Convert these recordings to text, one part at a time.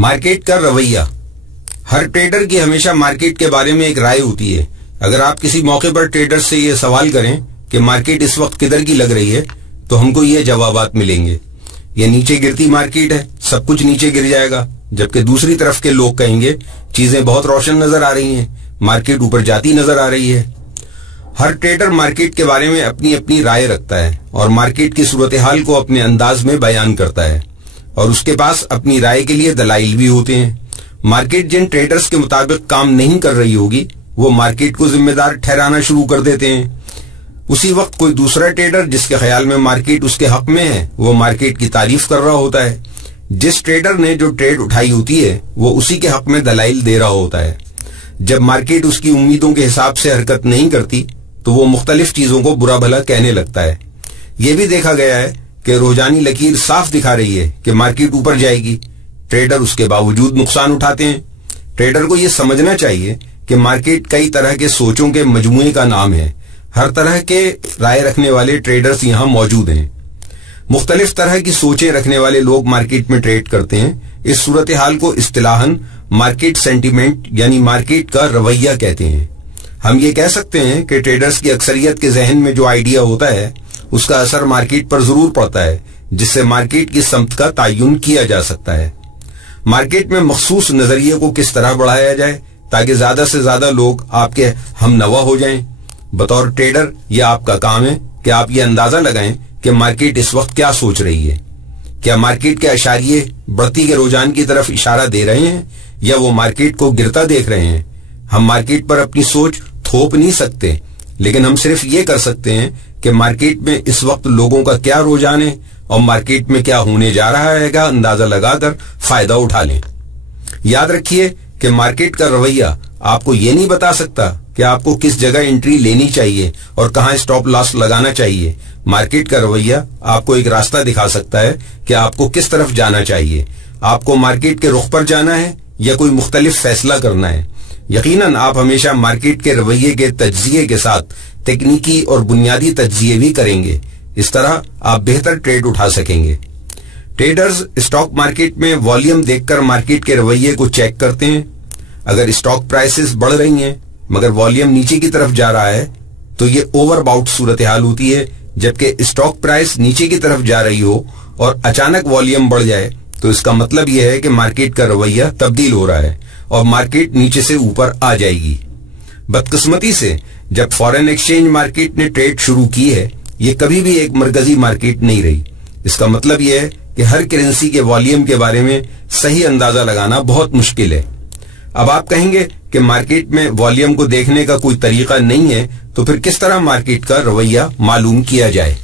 Market का रवैया। हर trader की हमेशा मार्केट के बारे में एक राय होती है। अगर आप किसी मौके पर ट्रेडर से ये सवाल करें कि मार्केट इस वक्त किधर की लग रही है, तो हमको ये जवाबात मिलेंगे, ये नीचे गिरती मार्केट है, सब कुछ नीचे गिर जाएगा। जबकि दूसरी तरफ के लोग कहेंगे चीजें बहुत रोशन नजर आ रही हैं, मार्केट ऊपर जाती नजर आ रही है। हर ट्रेडर मार्केट के बारे में अपनी अपनी राय रखता है और मार्केट की सूरत हाल को अपने अंदाज में बयान करता है, और उसके पास अपनी राय के लिए दलाइल भी होते हैं। मार्केट जिन ट्रेडर्स के मुताबिक काम नहीं कर रही होगी, वो मार्केट को जिम्मेदार ठहराना शुरू कर देते हैं। उसी वक्त कोई दूसरा ट्रेडर जिसके ख्याल में मार्केट उसके हक में है, वो मार्केट की तारीफ कर रहा होता है। जिस ट्रेडर ने जो ट्रेड उठाई होती है, वो उसी के हक में दलाइल दे रहा होता है। जब मार्केट उसकी उम्मीदों के हिसाब से हरकत नहीं करती, तो वो मुख्तलिफ चीजों को बुरा भला कहने लगता है। ये भी देखा गया है कि रोजानी लकीर साफ दिखा रही है कि मार्केट ऊपर जाएगी, ट्रेडर उसके बावजूद नुकसान उठाते हैं। ट्रेडर को यह समझना चाहिए कि मार्केट कई तरह के सोचों के मजमूए का नाम है। हर तरह के राय रखने वाले ट्रेडर्स यहाँ मौजूद हैं। मुख्तलिफ तरह की सोचें रखने वाले लोग मार्केट में ट्रेड करते हैं। इस सूरत हाल को इस्तिलाहन मार्केट सेंटीमेंट यानी मार्केट का रवैया कहते हैं। हम ये कह सकते हैं कि ट्रेडर्स की अक्सरियत के जहन में जो आइडिया होता है, उसका असर मार्केट पर जरूर पड़ता है, जिससे मार्केट की समत का तयन किया जा सकता है। मार्केट में मखसूस नजरिए को किस तरह बढ़ाया जाए ताकि ज्यादा से ज्यादा लोग आपके हमनवा हो जाएं। बतौर ट्रेडर यह आपका काम है कि आप ये अंदाजा लगाएं कि मार्केट इस वक्त क्या सोच रही है। क्या मार्केट के अशारिये बढ़ती के रुझान की तरफ इशारा दे रहे हैं, या वो मार्केट को गिरता देख रहे हैं। हम मार्केट पर अपनी सोच थोप नहीं सकते, लेकिन हम सिर्फ ये कर सकते हैं कि मार्केट में इस वक्त लोगों का क्या रुझान है और मार्केट में क्या होने जा रहा है का अंदाजा लगाकर फायदा उठा लें। याद रखिए कि मार्केट का रवैया आपको ये नहीं बता सकता कि आपको किस जगह एंट्री लेनी चाहिए और कहां स्टॉप लॉस लगाना चाहिए। मार्केट का रवैया आपको एक रास्ता दिखा सकता है कि आपको किस तरफ जाना चाहिए। आपको मार्केट के रुख पर जाना है या कोई मुख्तलिफ फैसला करना है। यकीनन आप हमेशा मार्केट के रवैये के तज्जिये के साथ तकनीकी और बुनियादी तज्जिये भी करेंगे। इस तरह आप बेहतर ट्रेड उठा सकेंगे। ट्रेडर्स स्टॉक मार्केट में वॉल्यूम देखकर मार्केट के रवैये को चेक करते हैं। अगर स्टॉक प्राइसेस बढ़ रही हैं मगर वॉल्यूम नीचे की तरफ जा रहा है, तो ये ओवरबाउट सूरत हाल होती है। जबकि स्टॉक प्राइस नीचे की तरफ जा रही हो और अचानक वॉल्यूम बढ़ जाए, तो इसका मतलब यह है कि मार्केट का रवैया तब्दील हो रहा है और मार्केट नीचे से ऊपर आ जाएगी। बदकिस्मती से जब फॉरेन एक्सचेंज मार्केट ने ट्रेड शुरू की है, ये कभी भी एक मरकजी मार्केट नहीं रही। इसका मतलब यह है कि हर करेंसी के वॉल्यूम के बारे में सही अंदाजा लगाना बहुत मुश्किल है। अब आप कहेंगे कि मार्केट में वॉल्यूम को देखने का कोई तरीका नहीं है, तो फिर किस तरह मार्केट का रवैया मालूम किया जाए।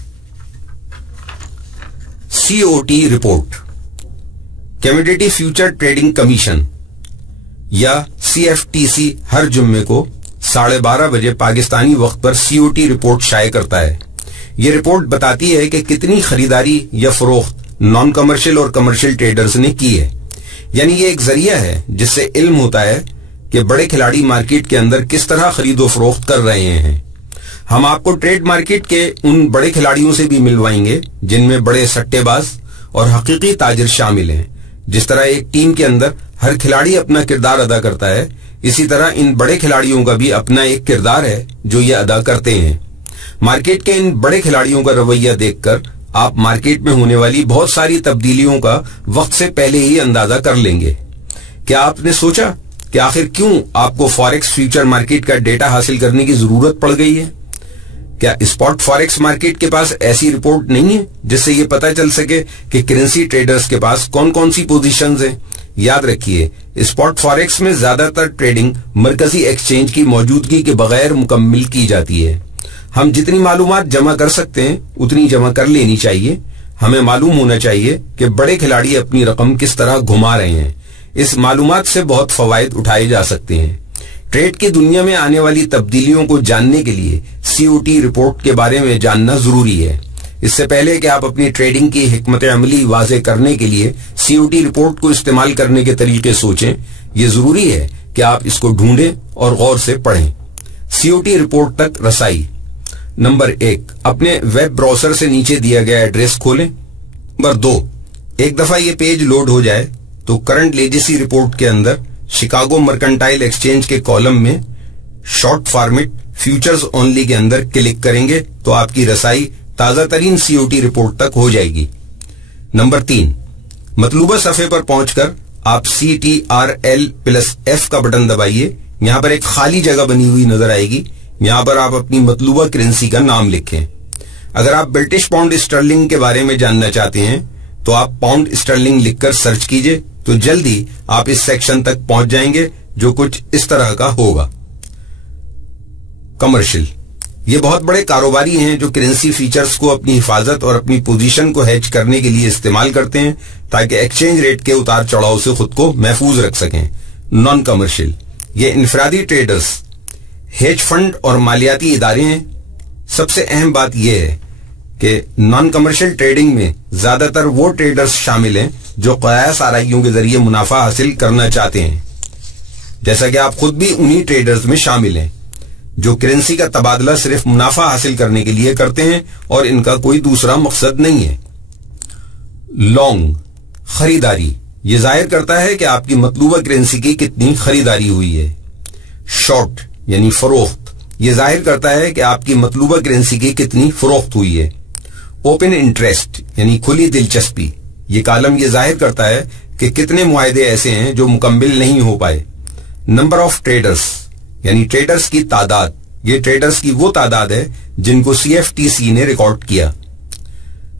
COT report, commodity future trading commission या CFTC हर जुम्मे को 12:30 बजे पाकिस्तानी वक्त पर COT रिपोर्ट शाये करता है। यह रिपोर्ट बताती है कि कितनी खरीदारी या फरोख्त नॉन कमर्शियल और कमर्शियल ट्रेडर्स ने की है। यानी ये एक जरिया है जिससे इल्म होता है कि बड़े खिलाड़ी मार्केट के अंदर किस तरह खरीदो फरोख्त कर रहे हैं। हम आपको ट्रेड मार्केट के उन बड़े खिलाड़ियों से भी मिलवाएंगे जिनमें बड़े सट्टेबाज और हकीकी ताजिर शामिल हैं। जिस तरह एक टीम के अंदर हर खिलाड़ी अपना किरदार अदा करता है, इसी तरह इन बड़े खिलाड़ियों का भी अपना एक किरदार है जो ये अदा करते हैं। मार्केट के इन बड़े खिलाड़ियों का रवैया देखकर आप मार्केट में होने वाली बहुत सारी तब्दीलियों का वक्त से पहले ही अंदाजा कर लेंगे। क्या आपने सोचा कि आखिर क्यों आपको फॉरेक्स फ्यूचर मार्केट का डेटा हासिल करने की जरूरत पड़ गई है? क्या स्पॉट फॉरेक्स मार्केट के पास ऐसी रिपोर्ट नहीं है जिससे ये पता चल सके कि करेंसी ट्रेडर्स के पास कौन कौन सी पोजीशंस हैं? याद रखिए, स्पॉट फॉरेक्स में ज्यादातर ट्रेडिंग मरकजी एक्सचेंज की मौजूदगी के बगैर मुकम्मल की जाती है। हम जितनी मालूमात जमा कर सकते हैं उतनी जमा कर लेनी चाहिए। हमें मालूम होना चाहिए कि बड़े खिलाड़ी अपनी रकम किस तरह घुमा रहे हैं। इस मालूमात से बहुत फवायद उठाए जा सकते हैं। ट्रेड की दुनिया में आने वाली तब्दीलियों को जानने के लिए COT रिपोर्ट के बारे में जानना जरूरी है। इससे पहले कि आप अपनी ट्रेडिंग की हिकमत अमली वाज़े करने के लिए COT रिपोर्ट को इस्तेमाल करने के तरीके सोचें, ये जरूरी है कि आप इसको ढूंढें और गौर से पढ़ें। COT रिपोर्ट तक रसाई। नंबर 1, अपने वेब ब्राउजर से नीचे दिया गया एड्रेस खोलें। नंबर 2, एक दफा ये पेज लोड हो जाए तो करंट लेजेसी रिपोर्ट के अंदर शिकागो मर्केंटाइल एक्सचेंज के कॉलम में शॉर्ट फॉर्मेट फ्यूचर्स ओनली के अंदर क्लिक करेंगे तो आपकी रसाई ताजा तरीन सीओटी रिपोर्ट तक हो जाएगी। नंबर 3, मतलूबा सफे पर पहुंचकर आप CTRL+F का बटन दबाइए। यहां पर एक खाली जगह बनी हुई नजर आएगी, यहां पर आप अपनी मतलूबा करेंसी का नाम लिखें। अगर आप ब्रिटिश पाउंड स्टर्लिंग के बारे में जानना चाहते हैं तो आप पाउंड स्टर्लिंग लिखकर सर्च कीजिए, तो जल्दी आप इस सेक्शन तक पहुंच जाएंगे जो कुछ इस तरह का होगा। कमर्शियल, ये बहुत बड़े कारोबारी हैं जो करेंसी फीचर्स को अपनी हिफाजत और अपनी पोजीशन को हेज करने के लिए इस्तेमाल करते हैं ताकि एक्सचेंज रेट के उतार चढ़ाव से खुद को महफूज रख सकें। नॉन कमर्शियल, ये इनफरादी ट्रेडर्स, हेज फंड और मालियाती इदारे हैं। सबसे अहम बात यह है कि नॉन कमर्शियल ट्रेडिंग में ज्यादातर वो ट्रेडर्स शामिल हैं जो कयास आराइयों के जरिए मुनाफा हासिल करना चाहते हैं, जैसा कि आप खुद भी उन्हीं ट्रेडर्स में शामिल हैं जो करेंसी का तबादला सिर्फ मुनाफा हासिल करने के लिए करते हैं और इनका कोई दूसरा मकसद नहीं है। लॉन्ग, खरीदारी, ये जाहिर करता है कि आपकी मतलूबा करेंसी की कितनी खरीदारी हुई है। शॉर्ट यानी फरोख्त, ये जाहिर करता है कि आपकी मतलूबा करेंसी की कितनी फरोख्त हुई है। ओपन इंटरेस्ट यानी खुली दिलचस्पी, ये कॉलम ये जाहिर करता है कि कितने मुआहदे ऐसे हैं जो मुकम्मिल नहीं हो पाए। नंबर ऑफ ट्रेडर्स यानी ट्रेडर्स की तादाद, ये ट्रेडर्स की वो तादाद है जिनको CFTC ने रिकॉर्ड किया।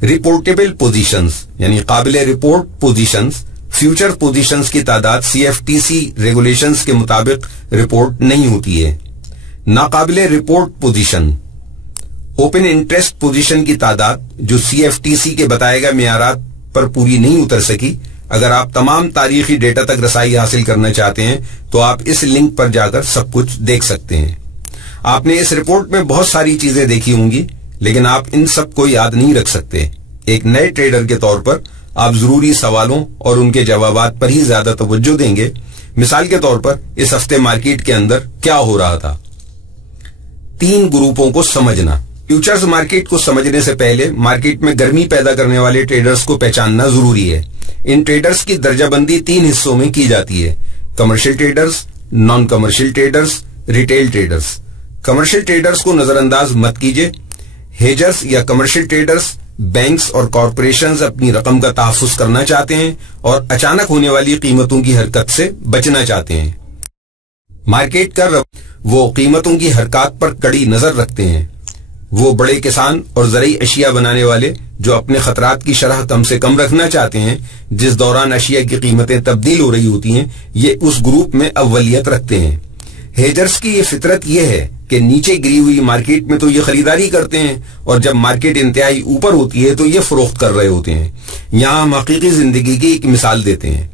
रिपोर्टेबल पोजीशंस यानी काबिल रिपोर्ट पोजीशंस, फ्यूचर पोजीशंस की तादाद CFTC रेगुलेशंस के मुताबिक रिपोर्ट नहीं होती है। नाकाबिल report position, open interest position की तादाद जो CFTC के बताए गए मेयारात पर पूरी नहीं उतर सकी। अगर आप तमाम तारीखी डेटा तक रसाई हासिल करना चाहते हैं तो आप इस लिंक पर जाकर सब कुछ देख सकते हैं। आपने इस रिपोर्ट में बहुत सारी चीजें देखी होंगी, लेकिन आप इन सब को याद नहीं रख सकते। एक नए ट्रेडर के तौर पर आप जरूरी सवालों और उनके जवाबात पर ही ज्यादा तवज्जो देंगे। मिसाल के तौर पर इस हफ्ते मार्केट के अंदर क्या हो रहा था। 3 ग्रुपों को समझना। फ्यूचर्स मार्केट को समझने से पहले मार्केट में गर्मी पैदा करने वाले ट्रेडर्स को पहचानना जरूरी है। इन ट्रेडर्स की दर्जाबंदी 3 हिस्सों में की जाती है: commercial traders, non commercial traders, retail traders. Commercial traders को नजरअंदाज मत कीजिए। हेजर्स या कमर्शियल ट्रेडर्स, बैंक्स और कॉरपोरेशंस अपनी रकम का तहफ्फुज करना चाहते हैं और अचानक होने वाली कीमतों की हरकत से बचना चाहते हैं। मार्केट का वो कीमतों की हरकत पर कड़ी नजर रखते हैं। वो बड़े किसान और ज़रूरी अशिया बनाने वाले जो अपने खतरात की शरह कम से कम रखना चाहते हैं, जिस दौरान अशिया की कीमतें तब्दील हो रही होती हैं, ये उस ग्रुप में अव्वलियत रखते हैं। हेजर्स की ये फितरत ये है कि नीचे गिरी हुई मार्केट में तो ये खरीदारी करते हैं और जब मार्केट इंतहाई ऊपर होती है तो ये फरोख्त कर रहे होते हैं। यहाँ हम हकीकी जिंदगी की एक मिसाल देते हैं।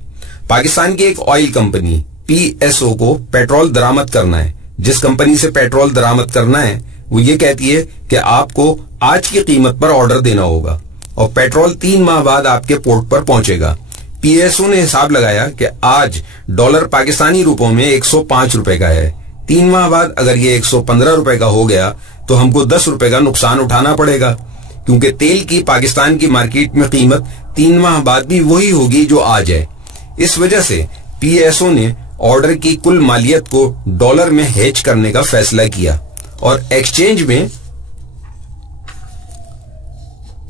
पाकिस्तान की एक ऑयल कंपनी PSO को पेट्रोल दरामद करना है। जिस कंपनी से पेट्रोल दरामद करना है वो ये कहती है कि आपको आज की कीमत पर ऑर्डर देना होगा और पेट्रोल 3 माह बाद आपके पोर्ट पर पहुंचेगा। PSO ने हिसाब लगाया कि आज डॉलर पाकिस्तानी रुपयों में 105 रुपए का है। 3 माह बाद अगर ये 115 रुपए का हो गया तो हमको 10 रुपए का नुकसान उठाना पड़ेगा, क्योंकि तेल की पाकिस्तान की मार्केट में कीमत 3 माह बाद भी वही होगी जो आज है। इस वजह से PSO ने ऑर्डर की कुल मालियत को डॉलर में हेज करने का फैसला किया और एक्सचेंज में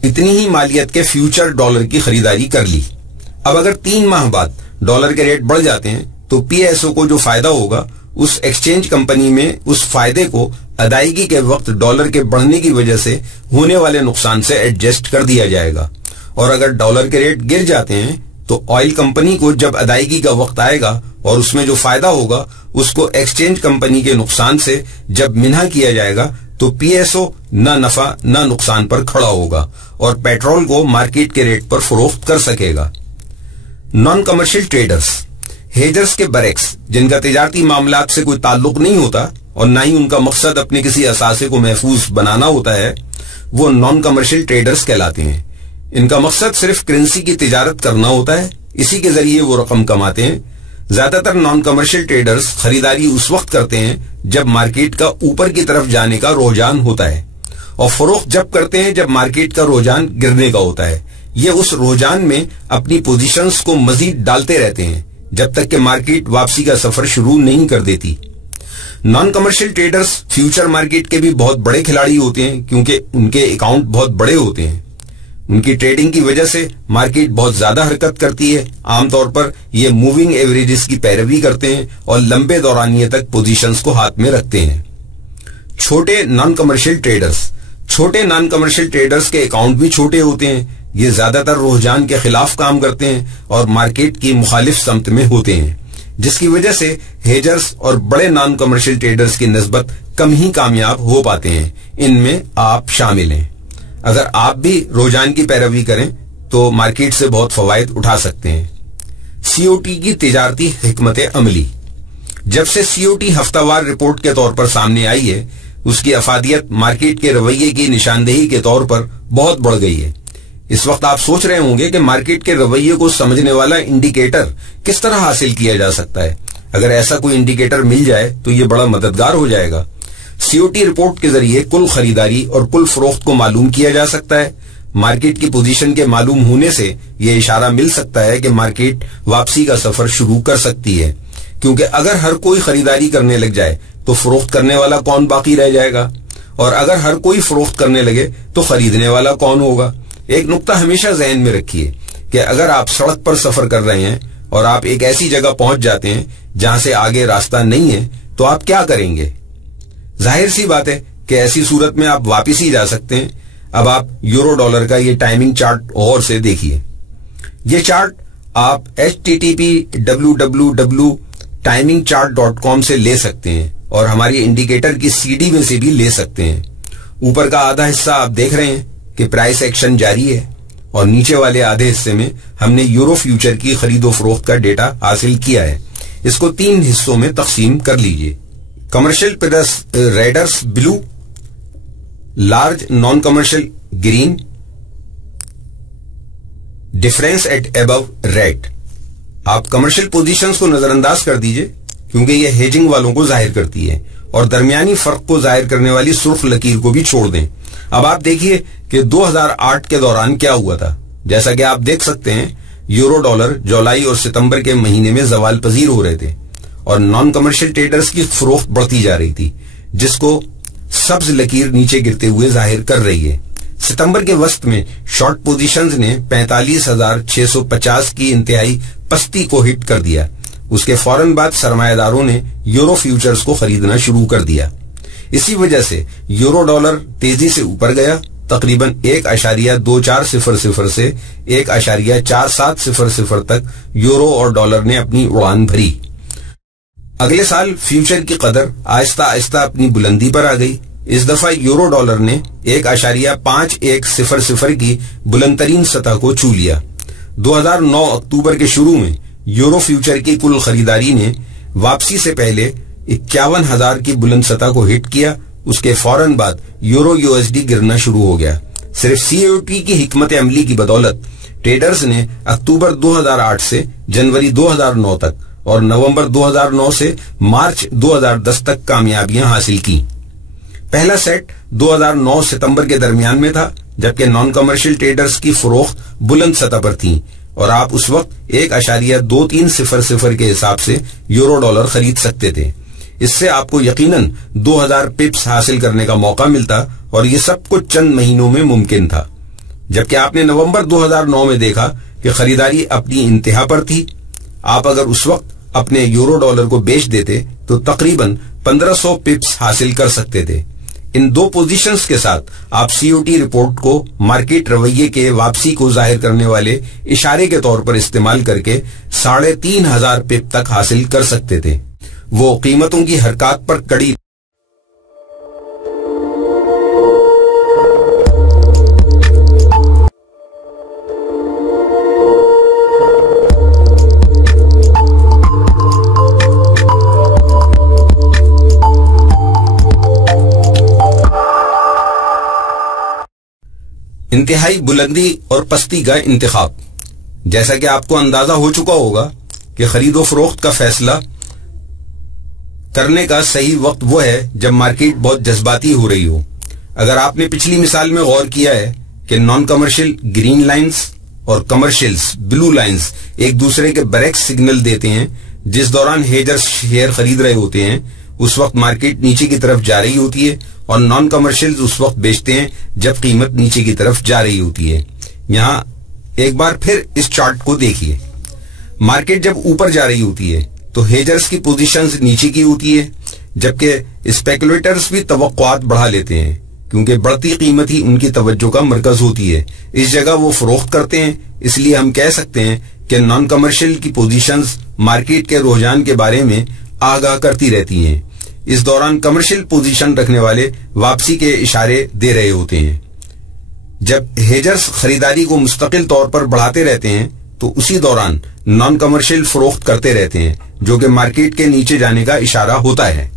इतनी ही मालियत के फ्यूचर डॉलर की खरीदारी कर ली। अब अगर 3 माह बाद डॉलर के रेट बढ़ जाते हैं तो PSO को जो फायदा होगा उस एक्सचेंज कंपनी में उस फायदे को अदायगी के वक्त डॉलर के बढ़ने की वजह से होने वाले नुकसान से एडजस्ट कर दिया जाएगा। और अगर डॉलर के रेट गिर जाते हैं तो ऑयल कंपनी को जब अदायगी का वक्त आएगा और उसमें जो फायदा होगा उसको एक्सचेंज कंपनी के नुकसान से जब मिन्हा किया जाएगा तो PSO न नफा न नुकसान पर खड़ा होगा और पेट्रोल को मार्केट के रेट पर फरोख्त कर सकेगा। नॉन कमर्शियल ट्रेडर्स, हेजर्स के बरक्स, जिनका तिजारती मामलात से कोई ताल्लुक नहीं होता और न ही उनका मकसद अपने किसी असासे को महफूज बनाना होता है, वो नॉन कमर्शियल ट्रेडर्स कहलाते हैं। इनका मकसद सिर्फ करेंसी की तिजारत करना होता है, इसी के जरिए वो रकम कमाते हैं। ज्यादातर नॉन कमर्शियल ट्रेडर्स खरीदारी उस वक्त करते हैं जब मार्केट का ऊपर की तरफ जाने का रुझान होता है और फरोख्त जब करते हैं जब मार्केट का रुझान गिरने का होता है। یہ اس رجحان میں اپنی پوزیشنز کو مزید ڈالتے رہتے ہیں جب تک کہ مارکیٹ واپسی کا سفر شروع نہیں کر دیتی۔ Naan commercial traders future market کے بھی بہت بڑے کھلاڑی ہوتے ہیں کیونکہ ان کے اکاؤنٹ بہت بڑے ہوتے ہیں۔ ان کی ٹریڈنگ کی وجہ سے مارکیٹ بہت زیادہ حرکت کرتی ہے۔ عام طور پر یہ موونگ ایوریجز کی پیروی کرتے ہیں اور لمبے دورانیے تک پوزیشنز کو ہاتھ میں رکھتے ہیں۔ چھوٹے نان کمرشل ٹریڈرز کے اکاؤنٹ بھی چھوٹے ہوتے ہیں۔ یہ زیادہ تر رجحان کے خلاف کام کرتے ہیں اور مارکیٹ کی مخالف سمت میں ہوتے ہیں، جس کی وجہ سے ہیجرز اور بڑے نان کمرشل ٹریڈرز کی نسبت کم ہی کامیاب ہو پاتے ہیں۔ ان میں آپ شامل ہیں۔ اگر آپ بھی رجحان کی پیروی کریں تو مارکیٹ سے بہت فوائد اٹھا سکتے ہیں۔ سی او ٹی کی تجارتی حکمت عملی۔ جب سے سی او ٹی ہفتہ وار رپورٹ کے طور پر سامنے آئی ہے، اس کی افادیت مارکیٹ کے رویے کی نشاندہی کے طور پر بہت بڑھ گئی ہے۔ اس وقت آپ سوچ رہے ہوں گے کہ مارکیٹ کے رویے کو سمجھنے والا انڈیکیٹر کس طرح حاصل کیا جا سکتا ہے۔ اگر ایسا کوئی انڈیکیٹر مل جائے تو یہ بڑا مددگار ہو جائے گا۔ سی او ٹی رپورٹ کے ذریعے کل خریداری اور کل فروخت کو معلوم کیا جا سکتا ہے۔ مارکیٹ کی پوزیشن کے معلوم ہونے سے یہ اشارہ مل سکتا ہے کہ مارکیٹ واپسی کا سفر شروع کر سکتی ہے، کیونکہ اگر ہر کوئی خریداری کرنے لگ جائے تو فروخت کرنے والا کون باقی رہ جائے گا، اور اگر ہر کوئی فروخت کرنے لگے تو خریدنے والا کون ہوگا۔ ایک نقطہ ہمیشہ ذہن میں رکھیے کہ اگر آپ سڑک پر سفر کر رہے ہیں اور آپ ایک ایسی جگہ پہنچ جاتے ہیں جہاں سے آگے راستہ نہیں ہے تو آپ کیا کریں گے؟ ظاہر سی بات ہے کہ ایسی صورت میں آپ واپس ہی جا سکتے ہیں۔ اب آپ یورو ڈالر کا یہ ٹائمنگ چارٹ غور سے دیکھیے۔ یہ چارٹ آپ http://timingchart.com سے لے سکتے ہیں اور ہماری انڈیکیٹر کی سی ڈی میں سے بھی لے سکتے ہیں۔ اوپر کا آدھا حصہ آپ دیکھ رہے ہیں کہ پرائس ایکشن جاری ہے، اور نیچے والے آدھے حصے میں ہم نے یورو فیوچر کی خرید و فروخت کا ڈیٹا حاصل کیا ہے۔ اس کو 3 حصوں میں تقسیم کر لیجئے۔ Commercial readers blue, large non commercial green, difference at above red. آپ کمرشل پوزیشنز کو نظر انداز کر دیجئے کیونکہ یہ ہیجنگ والوں کو ظاہر کرتی ہے، اور درمیانی فرق کو ظاہر کرنے والی سرخ لکیر کو بھی چھوڑ دیں۔ اب آپ دیکھیے کہ 2008 کے دوران کیا ہوا تھا۔ جیسا کہ آپ دیکھ سکتے ہیں، یورو ڈالر جولائی اور ستمبر کے مہینے میں زوال پذیر ہو رہے تھے اور نان کمرشل ٹریڈرز کی فروخت بڑھتی جا رہی تھی، جس کو سبز لکیر نیچے گرتے ہوئے ظاہر کر رہی ہے۔ ستمبر کے وسط میں شارٹ پوزیشنز نے 45,650 کی انتہائی پستی کو ہٹ کر دیا۔ اس کے فوراً بعد سرمایہ داروں نے یورو فیوچرز کو خریدنا شروع کر دیا۔ اسی وجہ سے یورو ڈالر تیزی سے اوپر گیا، تقریباً 1.2400 سے 1.4700 تک یورو اور ڈالر نے اپنی اڑان بھری۔ اگلے سال فیوچر کی قدر آہستہ آہستہ اپنی بلندی پر آ گئی۔ اس دفعہ یورو ڈالر نے 1.5100 کی بلند ترین سطح کو چھو لیا۔ 2009 اکتوبر کے شروع میں یورو فیوچر کی کل خریداری نے واپسی سے پہلے 51,000 کی بلند سطح کو ہٹ کیا۔ اس کے فوراً بعد یورو یو ایس ڈی گرنا شروع ہو گیا۔ صرف سی او ٹی کی حکمت عملی کی بدولت ٹریڈرز نے اکتوبر 2008 سے جنوری 2009 تک اور نومبر 2009 سے مارچ 2010 تک کامیابیاں حاصل کی۔ پہلا سیٹ 2009 ستمبر کے درمیان میں تھا، جبکہ نان کمرشل ٹریڈرز کی فروخت بلند سطح پر تھی اور آپ اس وقت 1.2300 کے حساب سے یورو ڈالر خرید سکتے تھے۔ اس سے آپ کو یقیناً 2000 پپس حاصل کرنے کا موقع ملتا، اور یہ سب کچھ چند مہینوں میں ممکن تھا۔ جبکہ آپ نے نومبر 2009 میں دیکھا کہ خریداری اپنی انتہا پر تھی۔ آپ اگر اس وقت اپنے یورو ڈالر کو بیچ دیتے تو تقریباً 1500 پپس حاصل کر سکتے تھے۔ ان 2 پوزیشنز کے ساتھ آپ سی او ٹی رپورٹ کو مارکیٹ رویے کے واپسی کو ظاہر کرنے والے اشارے کے طور پر استعمال کر کے 3500 پپ تک حاصل کر سکتے تھے۔ وہ قیمتوں کی حرکات پر کڑی انتہائی بلندی اور پستی کا انتخاب۔ جیسا کہ آپ کو اندازہ ہو چکا ہوگا کہ خرید و فروخت کا فیصلہ کرنے کا صحیح وقت وہ ہے جب مارکیٹ بہت جذباتی ہو رہی ہو۔ اگر آپ نے پچھلی مثال میں غور کیا ہے کہ نان کمرشل گرین لائنز और कमर्शियल्स ब्लू लाइंस एक दूसरे के बरक्स सिग्नल देते हैं। जिस दौरान हेजर्स शेयर खरीद रहे होते हैं उस वक्त मार्केट नीचे की तरफ जा रही होती है और नॉन कमर्शियल्स उस वक्त बेचते हैं जब कीमत नीचे की तरफ जा रही होती है। यहां एक बार फिर इस चार्ट को देखिए। मार्केट जब ऊपर जा रही होती है तो हेजर्स की पोजीशंस नीचे की होती है, जबकि स्पेकुलेटर्स भी तवक्कुआत बढ़ा लेते हैं क्योंकि बढ़ती कीमत ही उनकी तवज्जो का मरकज होती है। इस जगह वो फरोख्त करते हैं। इसलिए हम कह सकते हैं कि नॉन कमर्शियल की पोजीशंस मार्केट के रुझान के बारे में आगाह करती रहती हैं। इस दौरान कमर्शियल पोजीशन रखने वाले वापसी के इशारे दे रहे होते हैं। जब हेजर्स खरीदारी को मुस्तकिल तौर पर बढ़ाते रहते हैं तो उसी दौरान नॉन कमर्शियल फरोख्त करते रहते हैं, जो कि मार्केट के नीचे जाने का इशारा होता है।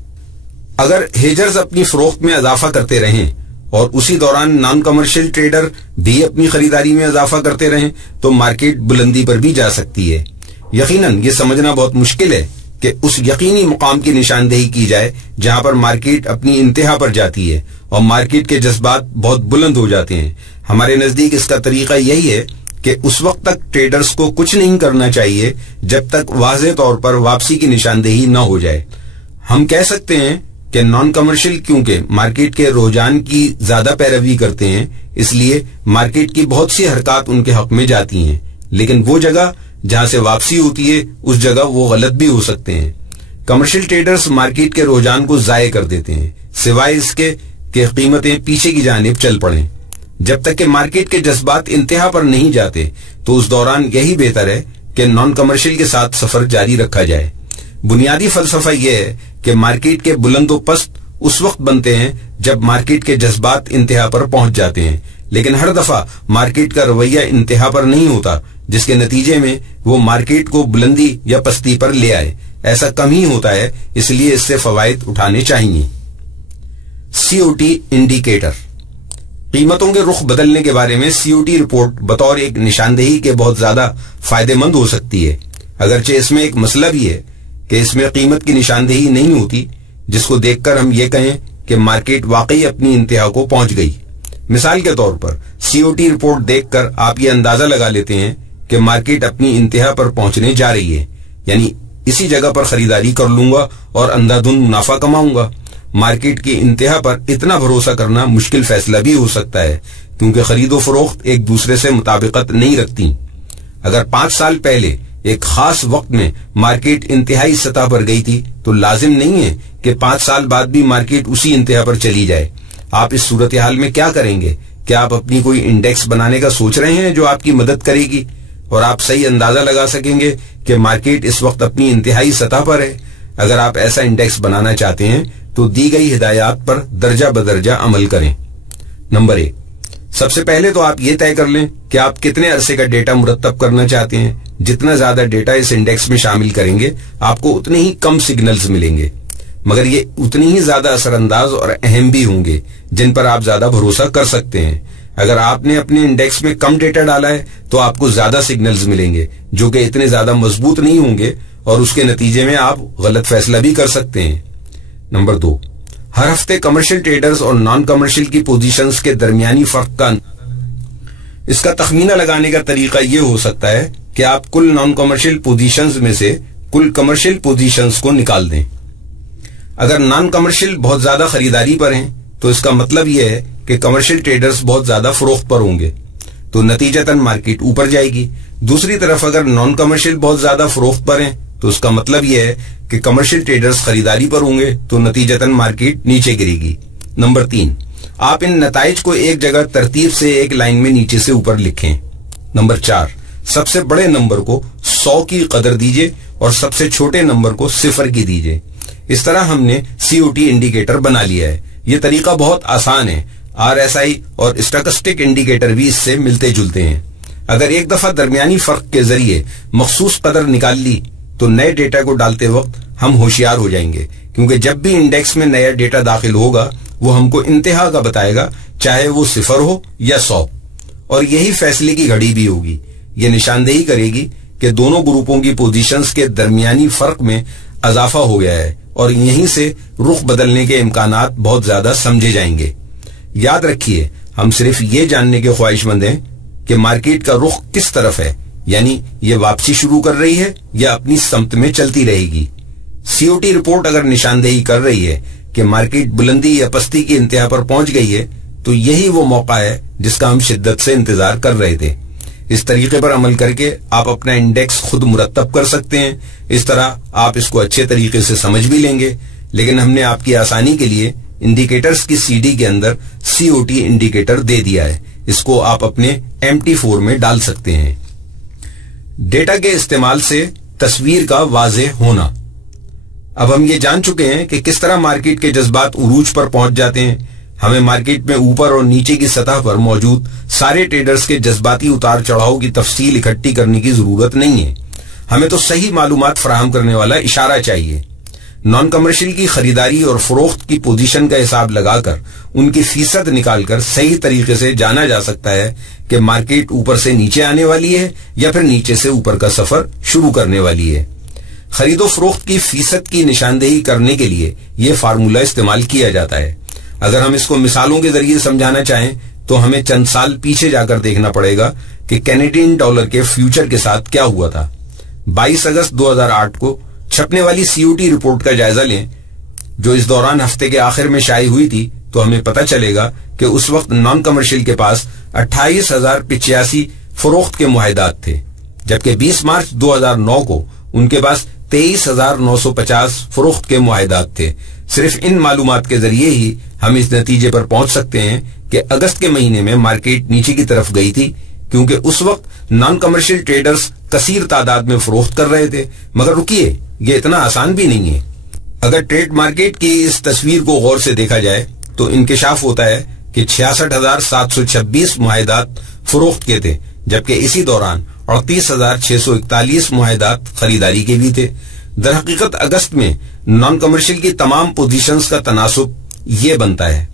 अगर हेजर्स अपनी फरोख्त में इजाफा करते रहें और उसी दौरान नॉन कमर्शियल ट्रेडर भी अपनी खरीदारी में इजाफा करते रहें तो मार्केट बुलंदी पर भी जा सकती है। यकीनन ये समझना बहुत मुश्किल है कि उस यकीनी मुकाम की निशानदेही की जाए जहां पर मार्केट अपनी इंतहा पर जाती है और मार्केट के जज्बात बहुत बुलंद हो जाते हैं। हमारे नजदीक इसका तरीका यही है कि उस वक्त तक ट्रेडर्स को कुछ नहीं करना चाहिए जब तक वाज़ेह तौर पर वापसी की निशानदेही न हो जाए। हम कह सकते हैं कि नॉन कमर्शियल क्योंकि मार्केट के रुझान की ज्यादा पैरवी करते हैं, इसलिए मार्केट की बहुत सी हरकत उनके हक में जाती हैं, लेकिन वो जगह जहां से वापसी होती है उस जगह वो गलत भी हो सकते हैं। कमर्शियल ट्रेडर्स मार्केट के रुझान को जाये कर देते हैं सिवाय इसके कि कीमतें पीछे की जानिब चल पड़ें। जब तक कि मार्केट के जज्बात इंतहा पर नहीं जाते तो उस दौरान यही बेहतर है कि नॉन कमर्शियल के साथ सफर जारी रखा जाए। बुनियादी फलसफा यह है कि मार्केट के बुलंदो पस्त उस वक्त बनते हैं जब मार्केट के जज्बात इंतहा पर पहुंच जाते हैं, लेकिन हर दफा मार्केट का रवैया इंतहा पर नहीं होता जिसके नतीजे में वो मार्केट को बुलंदी या पस्ती पर ले आए। ऐसा कम ही होता है, इसलिए इससे फवायद उठाने चाहिए। COT indicator. कीमतों के रुख बदलने के बारे में सीओटी रिपोर्ट बतौर एक निशानदेही के बहुत ज्यादा फायदेमंद हो सकती है, अगरचे इसमें एक मसला भी है कि इसमें कीमत की निशानदेही नहीं होती जिसको देखकर हम ये कहें कि मार्केट वाकई अपनी इंतहा को पहुंच गई। मिसाल के तौर पर सीओटी रिपोर्ट देखकर आप ये अंदाजा लगा लेते हैं कि मार्केट अपनी इंतहा पर पहुंचने जा रही है, यानी इसी जगह पर खरीदारी कर लूंगा और अंधाधुंध मुनाफा कमाऊंगा। मार्केट की इंतहा पर इतना भरोसा करना मुश्किल फैसला भी हो सकता है क्योंकि खरीदो फरोख्त एक दूसरे से मुताबिकत नहीं रखती। अगर 5 साल पहले एक खास वक्त में मार्केट इंतहाई सतह पर गई थी तो लाजिम नहीं है कि 5 साल बाद भी मार्केट उसी इंतहा पर चली जाए। आप इस सूरत हाल में क्या करेंगे? क्या आप अपनी कोई इंडेक्स बनाने का सोच रहे हैं जो आपकी मदद करेगी और आप सही अंदाजा लगा सकेंगे कि मार्केट इस वक्त अपनी इंतहाई सतह पर है? अगर आप ऐसा इंडेक्स बनाना चाहते हैं तो दी गई हिदायत पर दर्जा बदर्जा अमल करें। नंबर 1, सबसे पहले तो आप ये तय कर लें कि आप कितने अरसे का डेटा मुरतब करना चाहते हैं। जितना ज्यादा डेटा इस इंडेक्स में शामिल करेंगे आपको उतने ही कम सिग्नल्स मिलेंगे, मगर ये उतनी ही ज्यादा असरअंदाज और अहम भी होंगे जिन पर आप ज्यादा भरोसा कर सकते हैं। अगर आपने अपने इंडेक्स में कम डेटा डाला है तो आपको ज्यादा सिग्नल्स मिलेंगे जो कि इतने ज्यादा मजबूत नहीं होंगे और उसके नतीजे में आप गलत फैसला भी कर सकते हैं। नंबर 2, हर हफ्ते कमर्शियल ट्रेडर्स और नॉन कमर्शियल की पोजीशंस के दरमियानी फर्क का इसका तखमीना लगाने का तरीका यह हो सकता है कि आप कुल नॉन कमर्शियल पोजीशंस में से कुल कमर्शियल पोजीशंस को निकाल दें। अगर नॉन कमर्शियल बहुत ज्यादा खरीदारी पर हैं तो इसका मतलब यह है कि कमर्शियल ट्रेडर्स बहुत ज्यादा फरोख्त पर होंगे, तो नतीजतन मार्केट ऊपर जाएगी। दूसरी तरफ अगर नॉन कमर्शियल बहुत ज्यादा फरोख्त पर हैं तो उसका मतलब यह है कि कमर्शियल ट्रेडर्स खरीदारी पर होंगे, तो नतीजतन मार्केट नीचे गिरेगी। नंबर 3, आप इन नताइज को एक जगह तरतीब से एक लाइन में नीचे से ऊपर लिखें। नंबर 4, सबसे बड़े नंबर को 100 की कदर दीजिए और सबसे छोटे नंबर को 0 की दीजिए। इस तरह हमने सीओटी इंडिकेटर बना लिया है। यह तरीका बहुत आसान है। आरएसआई और स्टोकेस्टिक इंडिकेटर भी इससे मिलते जुलते हैं। अगर एक दफा दरमियानी फर्क के जरिए मखसूस कदर निकाल ली तो नए डेटा को डालते वक्त हम होशियार हो जाएंगे, क्योंकि जब भी इंडेक्स में नया डेटा दाखिल होगा वो हमको इंतहा का बताएगा, चाहे वो 0 हो या 100, और यही फैसले की घड़ी भी होगी। ये निशानदेही करेगी कि दोनों ग्रुपों की पोजीशंस के दरमियानी फर्क में इजाफा हो गया है और यहीं से रुख बदलने के इम्कानात बहुत ज्यादा समझे जाएंगे। याद रखिए, हम सिर्फ ये जानने के ख्वाहिशमंद हैं کہ مارکیٹ کا رخ کس طرف ہے، یعنی یہ واپسی شروع کر رہی ہے یا اپنی سمت میں چلتی رہے گی۔ COT رپورٹ اگر نشاندہی کر رہی ہے کہ مارکیٹ بلندی یا پستی کی انتہا پر پہنچ گئی ہے تو یہی وہ موقع ہے جس کا ہم شدت سے انتظار کر رہے تھے۔ اس طریقے پر عمل کر کے آپ اپنا انڈیکس خود مرتب کر سکتے ہیں۔ اس طرح آپ اس کو اچھے طریقے سے سمجھ بھی لیں گے، لیکن ہم نے آپ کی آسانی کے لیے انڈیکیٹرز کی CD کے اندر COT انڈیکیٹر دے دیا ہے۔ اس کو آپ اپنے MT4 میں ڈال سکتے ہیں۔ ڈیٹا کے استعمال سے تصویر کا واضح ہونا۔ اب ہم یہ جان چکے ہیں کہ کس طرح مارکیٹ کے جذبات عروج پر پہنچ جاتے ہیں۔ ہمیں مارکیٹ میں اوپر اور نیچے کی سطح پر موجود سارے ٹریڈرز کے جذباتی اتار چڑھاؤ کی تفصیل اکٹھی کرنے کی ضرورت نہیں ہے۔ ہمیں تو صحیح معلومات فراہم کرنے والا اشارہ چاہیے۔ نان کمرشل کی خریداری اور فروخت کی پوزیشن کا حساب لگا کر ان کی فیصد نکال کر صحیح طریقے سے جانا جا سکتا ہے کہ مارکیٹ اوپر سے نیچے آنے والی ہے یا پھر نیچے سے اوپر کا سفر شروع کرنے والی ہے۔ خرید و فروخت کی فیصد کی نشاندہی کرنے کے لیے یہ فارمولہ استعمال کیا جاتا ہے۔ اگر ہم اس کو مثالوں کے ذریعے سمجھانا چاہیں تو ہمیں چند سال پیچھے جا کر دیکھنا پڑے گا کہ کینیڈین ڈالر کے فیوچر کے ساتھ کیا ہوا تھا۔ 22 اگست 2008 کو چھپنے والی COT رپورٹ کا جائزہ لیں جو اس دوران ہفتے کے آخر میں شائع ہوئی تھی تو ہمیں پتہ چلے گا کہ اس وقت نان کمرشل کے پاس 28,085 فروخت کے معاہدات تھے، جبکہ 20 مارچ 2009 کو ان کے پاس 23,950 فروخت کے معاہدات تھے۔ صرف ان معلومات کے ذریعے ہی ہم اس نتیجے پر پہنچ سکتے ہیں کہ اگست کے مہینے میں مارکیٹ نیچے کی طرف گئی تھی، کیونکہ اس وقت نان کمرشل ٹریڈرز کثیر تعداد میں فروخت کر رہے تھے۔ مگر رکیے، یہ اتنا آسان بھی نہیں ہے۔ اگر ٹریڈ مارکیٹ کی اس تصویر کو غور سے دیکھا جائے تو انکشاف ہوتا ہے کہ 66,726 معاہدات فروخت کے تھے، جبکہ اسی دوران 38,641 معاہدات خریداری کے بھی تھے۔ در حقیقت اگست میں نان کمرشل کی تمام پوزیشنز کا تناسب یہ بنتا ہے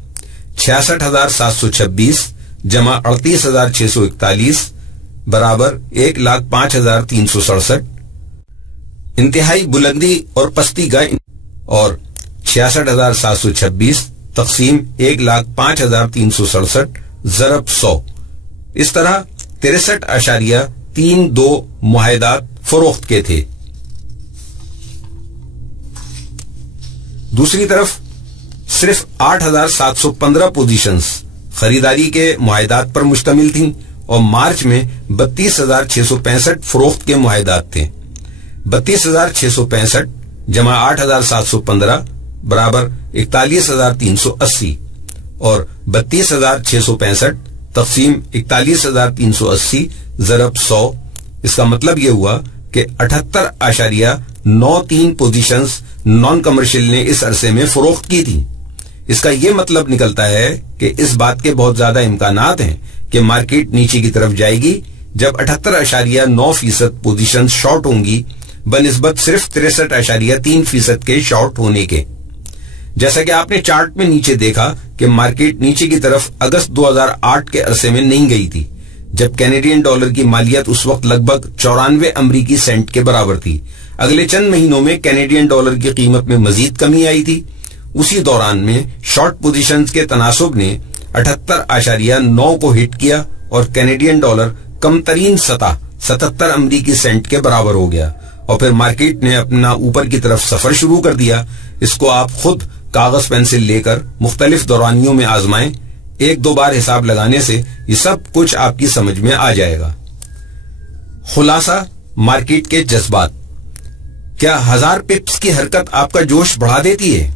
66,726 جمع 38,641 برابر 1,05,367۔ انتہائی بلندی اور پستی کا اور 66,726 تقسیم 1,05,367 ضرب 100۔ اس طرح 63.32 معاہدات فروخت کے تھے۔ دوسری طرف صرف 8,715 پوزیشنز خریداری کے معاہدات پر مشتمل تھیں اور مارچ میں 32,665 فروخت کے معاہدات تھے۔ 32,665 جمع 8,715 برابر 41,380 اور 32,665 تقسیم 41,380 ضرب 100۔ اس کا مطلب یہ ہوا کہ 78.93 پوزیشنز نان کمرشل نے اس عرصے میں فروخت کی تھی۔ اس کا یہ مطلب نکلتا ہے کہ اس بات کے بہت زیادہ امکانات ہیں کہ مارکیٹ نیچے کی طرف جائے گی جب 78.9% پوزیشن شارٹ ہوں گی بنسبت صرف 63.3% کے شارٹ ہونے کے۔ جیسا کہ آپ نے چارٹ میں نیچے دیکھا کہ مارکیٹ نیچے کی طرف اگست 2008 کے عرصے میں نہیں گئی تھی، جب کینیڈین ڈالر کی مالیت اس وقت لگ بھگ 94 امریکی سینٹ کے برابر تھی۔ اگلے چند مہینوں میں کینیڈین ڈالر کی قیمت میں مزید کمی آئی تھی۔ اسی دوران میں شارٹ پوزیشنز کے تناسب نے 78.9 کو ہٹ کیا اور کینیڈین ڈالر کم ترین سطح 77 امریکی سینٹ کے برابر ہو گیا، اور پھر مارکیٹ نے اپنا اوپر کی طرف سفر شروع کر دیا۔ اس کو آپ خود کاغذ پینسل لے کر مختلف دورانیوں میں آزمائیں، ایک دو بار حساب لگانے سے یہ سب کچھ آپ کی سمجھ میں آ جائے گا۔ خلاصہ مارکیٹ کے جذبات۔ کیا 1000 پپس کی حرکت آپ کا جوش بڑھا دیتی ہے؟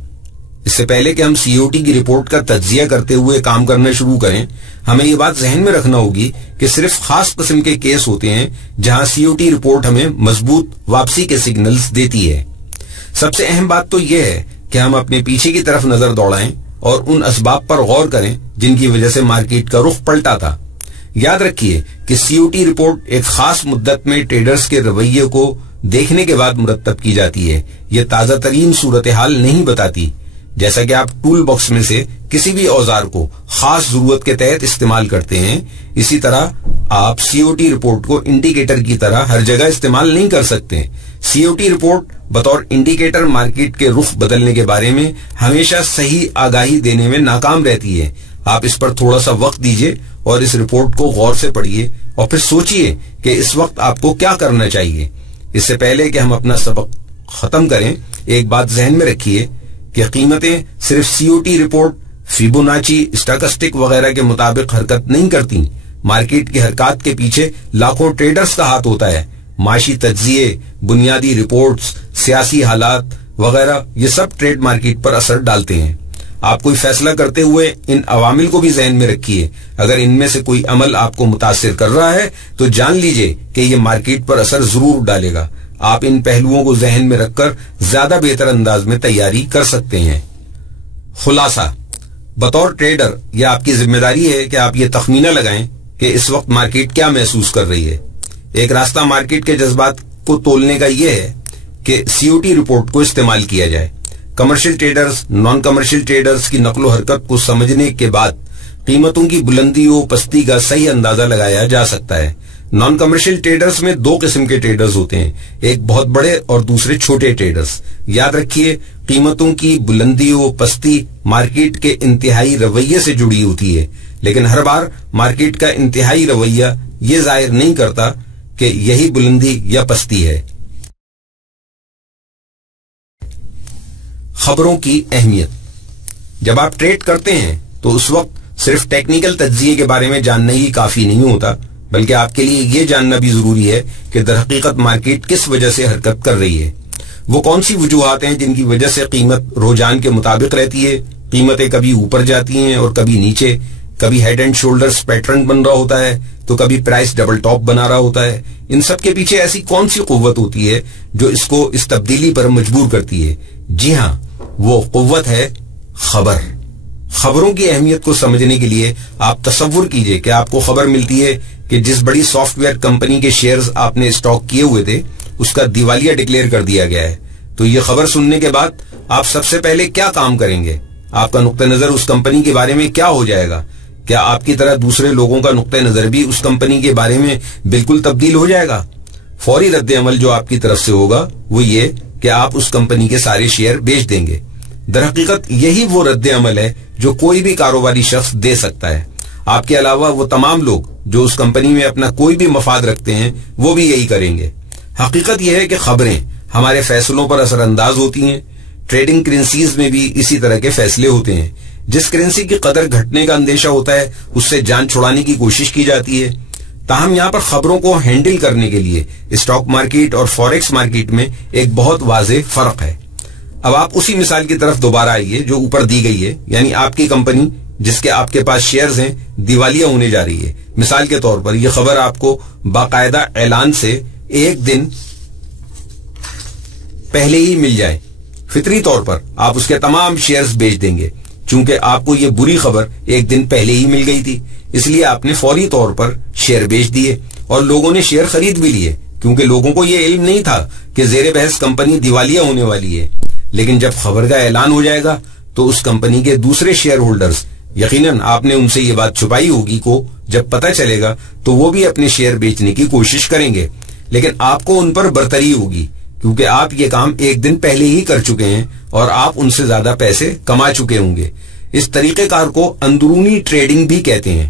اس سے پہلے کہ ہم COT کی رپورٹ کا تجزیہ کرتے ہوئے کام کرنا شروع کریں، ہمیں یہ بات ذہن میں رکھنا ہوگی کہ صرف خاص قسم کے کیس ہوتے ہیں جہاں COT رپورٹ ہمیں مضبوط واپسی کے سگنلز دیتی ہے۔ سب سے اہم بات تو یہ ہے کہ ہم اپنے پیچھے کی طرف نظر دوڑائیں اور ان اسباب پر غور کریں جن کی وجہ سے مارکیٹ کا رخ پلٹا تھا۔ یاد رکھیے کہ COT رپورٹ ایک خاص مدت میں ٹریڈرز کے رویے کو دیکھنے کے بعد مرتب کی جاتی ہے۔ یہ تازہ ترین صورتحال نہیں بتاتی۔ جیسا کہ آپ ٹول باکس میں سے کسی بھی اوزار کو خاص ضرورت کے تحت استعمال کرتے ہیں، اسی طرح آپ COT رپورٹ کو انڈیکیٹر کی طرح ہر جگہ استعمال نہیں کر سکتے۔ COT رپورٹ بطور انڈیکیٹر مارکیٹ کے رخ بدلنے کے بارے میں ہمیشہ صحیح آگاہی دینے میں ناکام رہتی ہے۔ آپ اس پر تھوڑا سا وقت دیجئے اور اس رپورٹ کو غور سے پڑھیے اور پھر سوچئے کہ اس وقت آپ کو کیا کرنا چاہیے۔ اس سے پہلے کہ ہم اپنا سبق ختم کریں، ایک بات ذہن میں رکھیے کہ قیمتیں صرف COT رپورٹ، فیبوناچی، اسٹاکسٹک وغیرہ کے مطابق حرکت نہیں کرتی۔ مارکیٹ کی حرکات کے پیچھے لاکھوں ٹریڈرز کا ہاتھ ہوتا ہے۔ معاشی تجزیے، بنیادی رپورٹس، سیاسی حالات وغیرہ یہ سب ٹریڈ مارکیٹ پر اثر ڈالتے ہیں۔ آپ کوئی فیصلہ کرتے ہوئے ان عوامل کو بھی ذہن میں رکھیے۔ اگر ان میں سے کوئی عمل آپ کو متاثر کر رہا ہے تو جان لیجئے کہ یہ مارکیٹ پر اثر ضرور ڈالے گا۔ آپ ان پہلوؤں کو ذہن میں رکھ کر زیادہ بہتر انداز میں تیاری کر سکتے ہیں۔ خلاصہ، بطور ٹریڈر یہ آپ کی ذمہ داری ہے کہ آپ یہ تخمینہ لگائیں کہ اس وقت مارکیٹ کیا محسوس کر رہی ہے۔ ایک راستہ مارکیٹ کے جذبات کو تولنے کا یہ ہے کہ COT رپورٹ کو استعمال کیا جائے۔ Commercial traders, naan commercial traders کی نقل و حرکت کو سمجھنے کے بعد قیمتوں کی بلندی و پستی کا صحیح اندازہ لگایا جا سکتا ہے۔ نان کمرشل ٹریڈرز میں دو قسم کے ٹریڈرز ہوتے ہیں، ایک بہت بڑے اور دوسرے چھوٹے ٹریڈرز۔ یاد رکھیے، قیمتوں کی بلندی و پستی مارکیٹ کے انتہائی رویے سے جڑی ہوتی ہے، لیکن ہر بار مارکیٹ کا انتہائی رویہ یہ ظاہر نہیں کرتا کہ یہی بلندی یا پستی ہے۔ خبروں کی اہمیت۔ جب آپ ٹریڈ کرتے ہیں تو اس وقت صرف ٹیکنیکل تجزیے کے بارے میں جاننا ہی کافی نہیں ہوتا، بلکہ آپ کے لیے یہ جاننا بھی ضروری ہے کہ در حقیقت مارکیٹ کس وجہ سے حرکت کر رہی ہے۔ وہ کون سی وجوہات ہیں جن کی وجہ سے قیمت رجحان کے مطابق رہتی ہے۔ قیمتیں کبھی اوپر جاتی ہیں اور کبھی نیچے، کبھی ہیڈ اینڈ شولڈرز پیٹرن بن رہا ہوتا ہے تو کبھی پرائس ڈبل ٹاپ بنا رہا ہوتا ہے۔ ان سب کے پیچھے ایسی کون سی قوت ہوتی ہے جو اس کو اس تبدیلی پر مجبور کرتی ہے؟ جی ہاں، وہ قوت ہے خبر۔ خبروں کی اہمیت کو سمجھنے کے لیے آپ تصور کیجئے کہ آپ کو خبر ملتی ہے کہ جس بڑی سافٹ ویئر کمپنی کے شیئرز آپ نے اسٹاک کیے ہوئے تھے اس کا دیوالیہ ڈکلیئر کر دیا گیا ہے۔ تو یہ خبر سننے کے بعد آپ سب سے پہلے کیا کام کریں گے؟ آپ کا نقطہ نظر اس کمپنی کے بارے میں کیا ہو جائے گا؟ کیا آپ کی طرح دوسرے لوگوں کا نقطہ نظر بھی اس کمپنی کے بارے میں بالکل تبدیل ہو جائے گا؟ فوری رد عمل جو آپ کی طرف سے ہوگا وہ یہ کہ آپ اس کمپنی کے سارے شیئر بیچ دیں گے۔ در حقیقت یہی وہ رد عمل ہے جو کوئی بھی کاروباری شخص دے سکتا ہے۔ آپ کے علاوہ وہ تمام لوگ جو اس کمپنی میں اپنا کوئی بھی مفاد رکھتے ہیں وہ بھی یہی کریں گے۔ حقیقت یہ ہے کہ خبریں ہمارے فیصلوں پر اثر انداز ہوتی ہیں۔ ٹریڈنگ کرنسیز میں بھی اسی طرح کے فیصلے ہوتے ہیں۔ جس کرنسی کی قدر گھٹنے کا اندیشہ ہوتا ہے اس سے جان چھڑانے کی کوشش کی جاتی ہے۔ تاہم یہاں پر خبروں کو ہینڈل کرنے کے لیے اسٹاک مارکیٹ اور فوریکس مارکیٹ میں ایک بہت واضح فرق ہے۔ اب آپ اسی مثال کی طرف دوبارہ آئیے جو اوپر دی گئی ہے، یعنی آپ کی کمپنی جس کے آپ کے پاس شیئرز ہیں دیوالیہ ہونے جا رہی ہے۔ مثال کے طور پر یہ خبر آپ کو باقاعدہ اعلان سے ایک دن پہلے ہی مل جائے، فطری طور پر آپ اس کے تمام شیئرز بیچ دیں گے۔ چونکہ آپ کو یہ بری خبر ایک دن پہلے ہی مل گئی تھی، اس لیے آپ نے فوری طور پر شیئر بیچ دیے اور لوگوں نے شیئر خرید بھی لیے، کیونکہ لوگوں کو یہ علم نہیں تھا کہ زیر بحث کمپنی دیوالیہ ہونے والی ہے۔ لیکن جب خبر کا اعلان ہو جائے گا تو اس کمپنی کے دوسرے شیئر ہولڈرز، یقیناً آپ نے ان سے یہ بات چھپائی ہوگی، کو جب پتہ چلے گا تو وہ بھی اپنے شیئر بیچنے کی کوشش کریں گے، لیکن آپ کو ان پر برتری ہوگی کیونکہ آپ یہ کام ایک دن پہلے ہی کر چکے ہیں اور آپ ان سے زیادہ پیسے کما چکے ہوں گے۔ اس طریقہ کار کو اندرونی ٹریڈنگ بھی کہتے ہیں،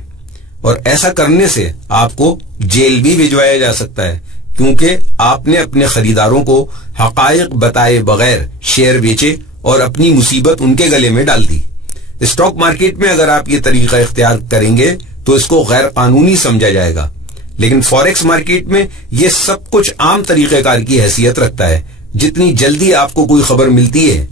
اور ایسا کرنے سے آپ کو جیل بھی بھجوایا جا سکتا ہے کیونکہ آپ نے اپنے خریداروں کو حقائق بتائے بغیر شیئر بیچے اور اپنی مصیبت ان کے گلے میں ڈال دی۔ اسٹاک مارکیٹ میں اگر آپ یہ طریقہ اختیار کریں گے تو اس کو غیر قانونی سمجھا جائے گا، لیکن فوریکس مارکیٹ میں یہ سب کچھ عام طریقہ کار کی حیثیت رکھتا ہے۔ جتنی جلدی آپ کو کوئی خبر ملتی ہے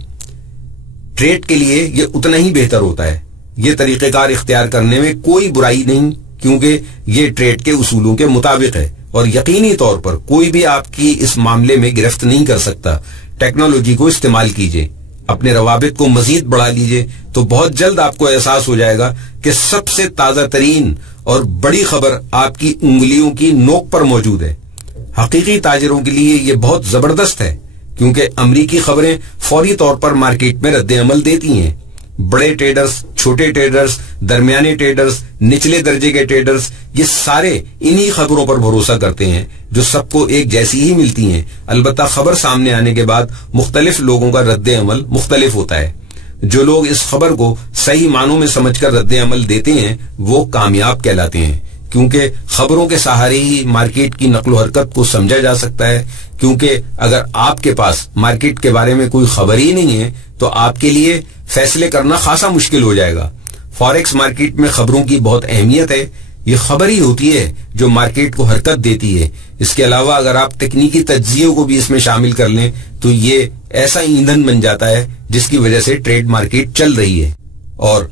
ٹریڈ کے لیے یہ اتنا ہی بہتر ہوتا ہے۔ یہ طریقہ کار اختیار کرنے میں کوئی برائی نہیں کیونکہ یہ ٹریڈ کے اصولوں کے مطابق ہے اور یقینی طور پر کوئی بھی آپ کی اس معاملے میں گرفت نہیں کر سکتا۔ ٹیکنالوجی کو استعمال کیجئے، اپنے روابط کو مزید بڑھا لیجئے تو بہت جلد آپ کو احساس ہو جائے گا کہ سب سے تازہ ترین اور بڑی خبر آپ کی انگلیوں کی نوک پر موجود ہے۔ حقیقی تاجروں کے لیے یہ بہت زبردست ہے کیونکہ امریکی خبریں فوری طور پر مارکیٹ میں رد عمل دیتی ہیں۔ بڑے ٹریڈرز، چھوٹے ٹریڈرز، درمیانے ٹریڈرز، نچلے درجے کے ٹریڈرز، یہ سارے انہی خبروں پر بھروسہ کرتے ہیں جو سب کو ایک جیسی ہی ملتی ہیں، البتہ خبر سامنے آنے کے بعد مختلف لوگوں کا رد عمل مختلف ہوتا ہے۔ جو لوگ اس خبر کو صحیح معنوں میں سمجھ کر رد عمل دیتے ہیں وہ کامیاب کہلاتے ہیں، کیونکہ خبروں کے سہارے ہی مارکیٹ کی نقل و حرکت کو سمجھا جا سکتا ہے۔ کیونکہ اگر آپ کے پاس مارکیٹ کے بارے میں کوئی خبر ہی نہیں ہے تو آپ کے لیے فیصلے کرنا خاصا مشکل ہو جائے گا۔ فاریکس مارکیٹ میں خبروں کی بہت اہمیت ہے۔ یہ خبر ہی ہوتی ہے جو مارکیٹ کو حرکت دیتی ہے۔ اس کے علاوہ اگر آپ تکنیکی تجزیوں کو بھی اس میں شامل کر لیں تو یہ ایسا ایندھن بن جاتا ہے جس کی وجہ سے ٹریڈ مارکیٹ چل رہی ہے۔ اور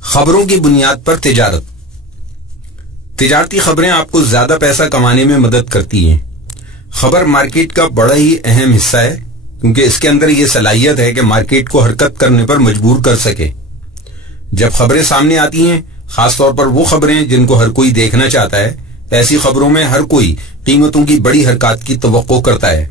خبروں کی بنیاد پر تجارتی خبریں آپ کو زیادہ پیسہ کمانے میں مدد کرتی ہیں۔ خبر مارکیٹ کا بڑا ہی اہم حصہ ہے کیونکہ اس کے اندر یہ صلاحیت ہے کہ مارکیٹ کو حرکت کرنے پر مجبور کر سکے۔ جب خبریں سامنے آتی ہیں، خاص طور پر وہ خبریں جن کو ہر کوئی دیکھنا چاہتا ہے، ایسی خبروں میں ہر کوئی قیمتوں کی بڑی حرکات کی توقع کرتا ہے۔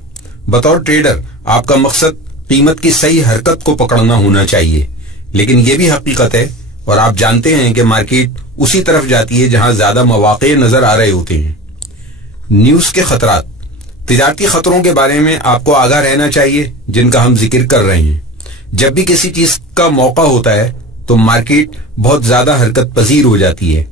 بطور ٹریڈر آپ کا مقصد قیمت کی صحیح حرکت کو پکڑنا ہونا چاہیے، لیکن یہ بھی حقیقت ہے اور آپ جانتے ہیں کہ مارکیٹ اسی طرف جاتی ہے جہاں زیادہ مواقع نظر آ رہے ہوتے ہیں۔ نیوز کے خطرات، تجارتی خطروں کے بارے میں آپ کو آگاہ رہنا چاہیے جن کا ہم ذکر کر رہے ہیں۔ جب بھی کسی چیز کا موقع ہوتا ہے تو مارکیٹ بہت زیادہ حرکت پذیر ہو جاتی ہے۔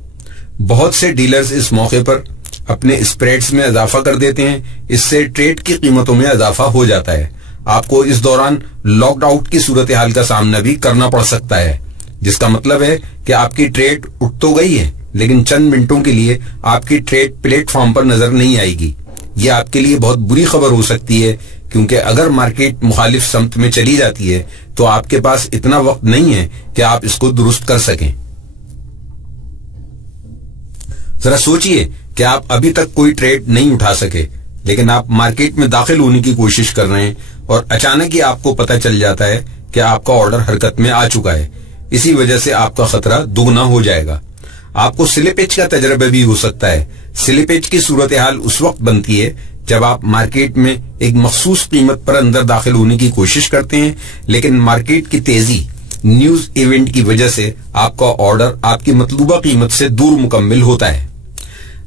بہت سے ڈیلرز اس موقع پر اپنے اسپریڈز میں اضافہ کر دیتے ہیں، اس سے ٹریڈ کی قیمتوں میں اضافہ ہو جاتا ہے۔ آپ کو اس دوران لاکڈ آؤٹ کی صورتحال کا سامنا بھی کرنا پڑ سکتا ہے، جس کا مطلب ہے کہ آپ کی ٹریڈ اٹھ تو گئی ہے لیکن چند منٹوں کے لیے آپ کی ٹریڈ پلیٹ فارم پر نظر نہیں آئے گی۔ یہ آپ کے لیے بہت بری خبر ہو سکتی ہے کیونکہ اگر مارکیٹ مخالف سمت میں چلی جاتی ہے تو آپ کے پاس اتنا وقت نہیں ہے کہ آپ اس کو درست کر سکیں۔ ذرا سوچئے کہ آپ ابھی تک کوئی ٹریڈ نہیں اٹھا سکے لیکن آپ مارکیٹ میں داخل ہونے کی کوشش کر رہے ہیں اور اچانک ہی آپ کو پتہ چل جاتا ہے کہ آپ کا آرڈر حرکت میں آ چکا ہے۔ اسی وجہ سے آپ کا خطرہ دگنا ہو جائے گا۔ آپ کو سلپیج کا تجربہ بھی ہو سکتا ہے۔ سلپیج کی صورتحال اس وقت بنتی ہے جب آپ مارکیٹ میں ایک مخصوص قیمت پر اندر داخل ہونے کی کوشش کرتے ہیں لیکن مارکیٹ کی تیزی نیوز ایونٹ کی وجہ سے آپ کا آرڈر آپ کی مطلوبہ قیمت سے دور مکمل ہوتا ہے۔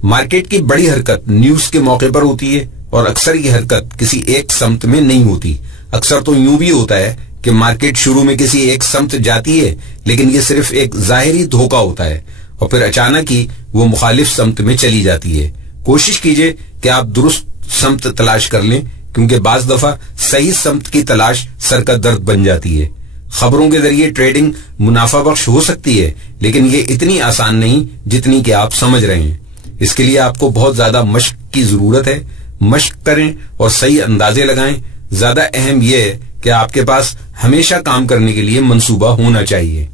مارکیٹ کی بڑی حرکت نیوز کے موقع پر ہوتی ہے اور اکثر یہ حرکت کسی ایک سمت میں نہیں ہوتی۔ اکثر تو یوں بھی ہوتا ہے کہ مارکیٹ شروع میں کسی ایک سمت جاتی ہے لیکن یہ صرف ایک ظاہری دھوکہ ہوتا ہے اور پھر اچانک ہی وہ مخالف سمت میں چلی جاتی ہے۔ کوشش کیجئے کہ آپ درست سمت تلاش کر لیں کیونکہ بعض دفعہ صحیح سمت کی تلاش سر کا درد بن جاتی ہے۔ خبروں کے ذریعے ٹریڈنگ منافع بخش ہو سکتی ہے لیکن یہ اتنی آسان نہیں جتنی کہ آپ سمجھ رہے ہیں۔ اس کے لیے آپ کو بہت زیادہ مشق کی ضرورت ہے۔ مشق کریں اور صحیح اندازے لگائیں۔ زیادہ اہم یہ ہے کہ آپ کے پاس ہمیشہ کام کرنے کے لیے منصوبہ ہونا چاہیے۔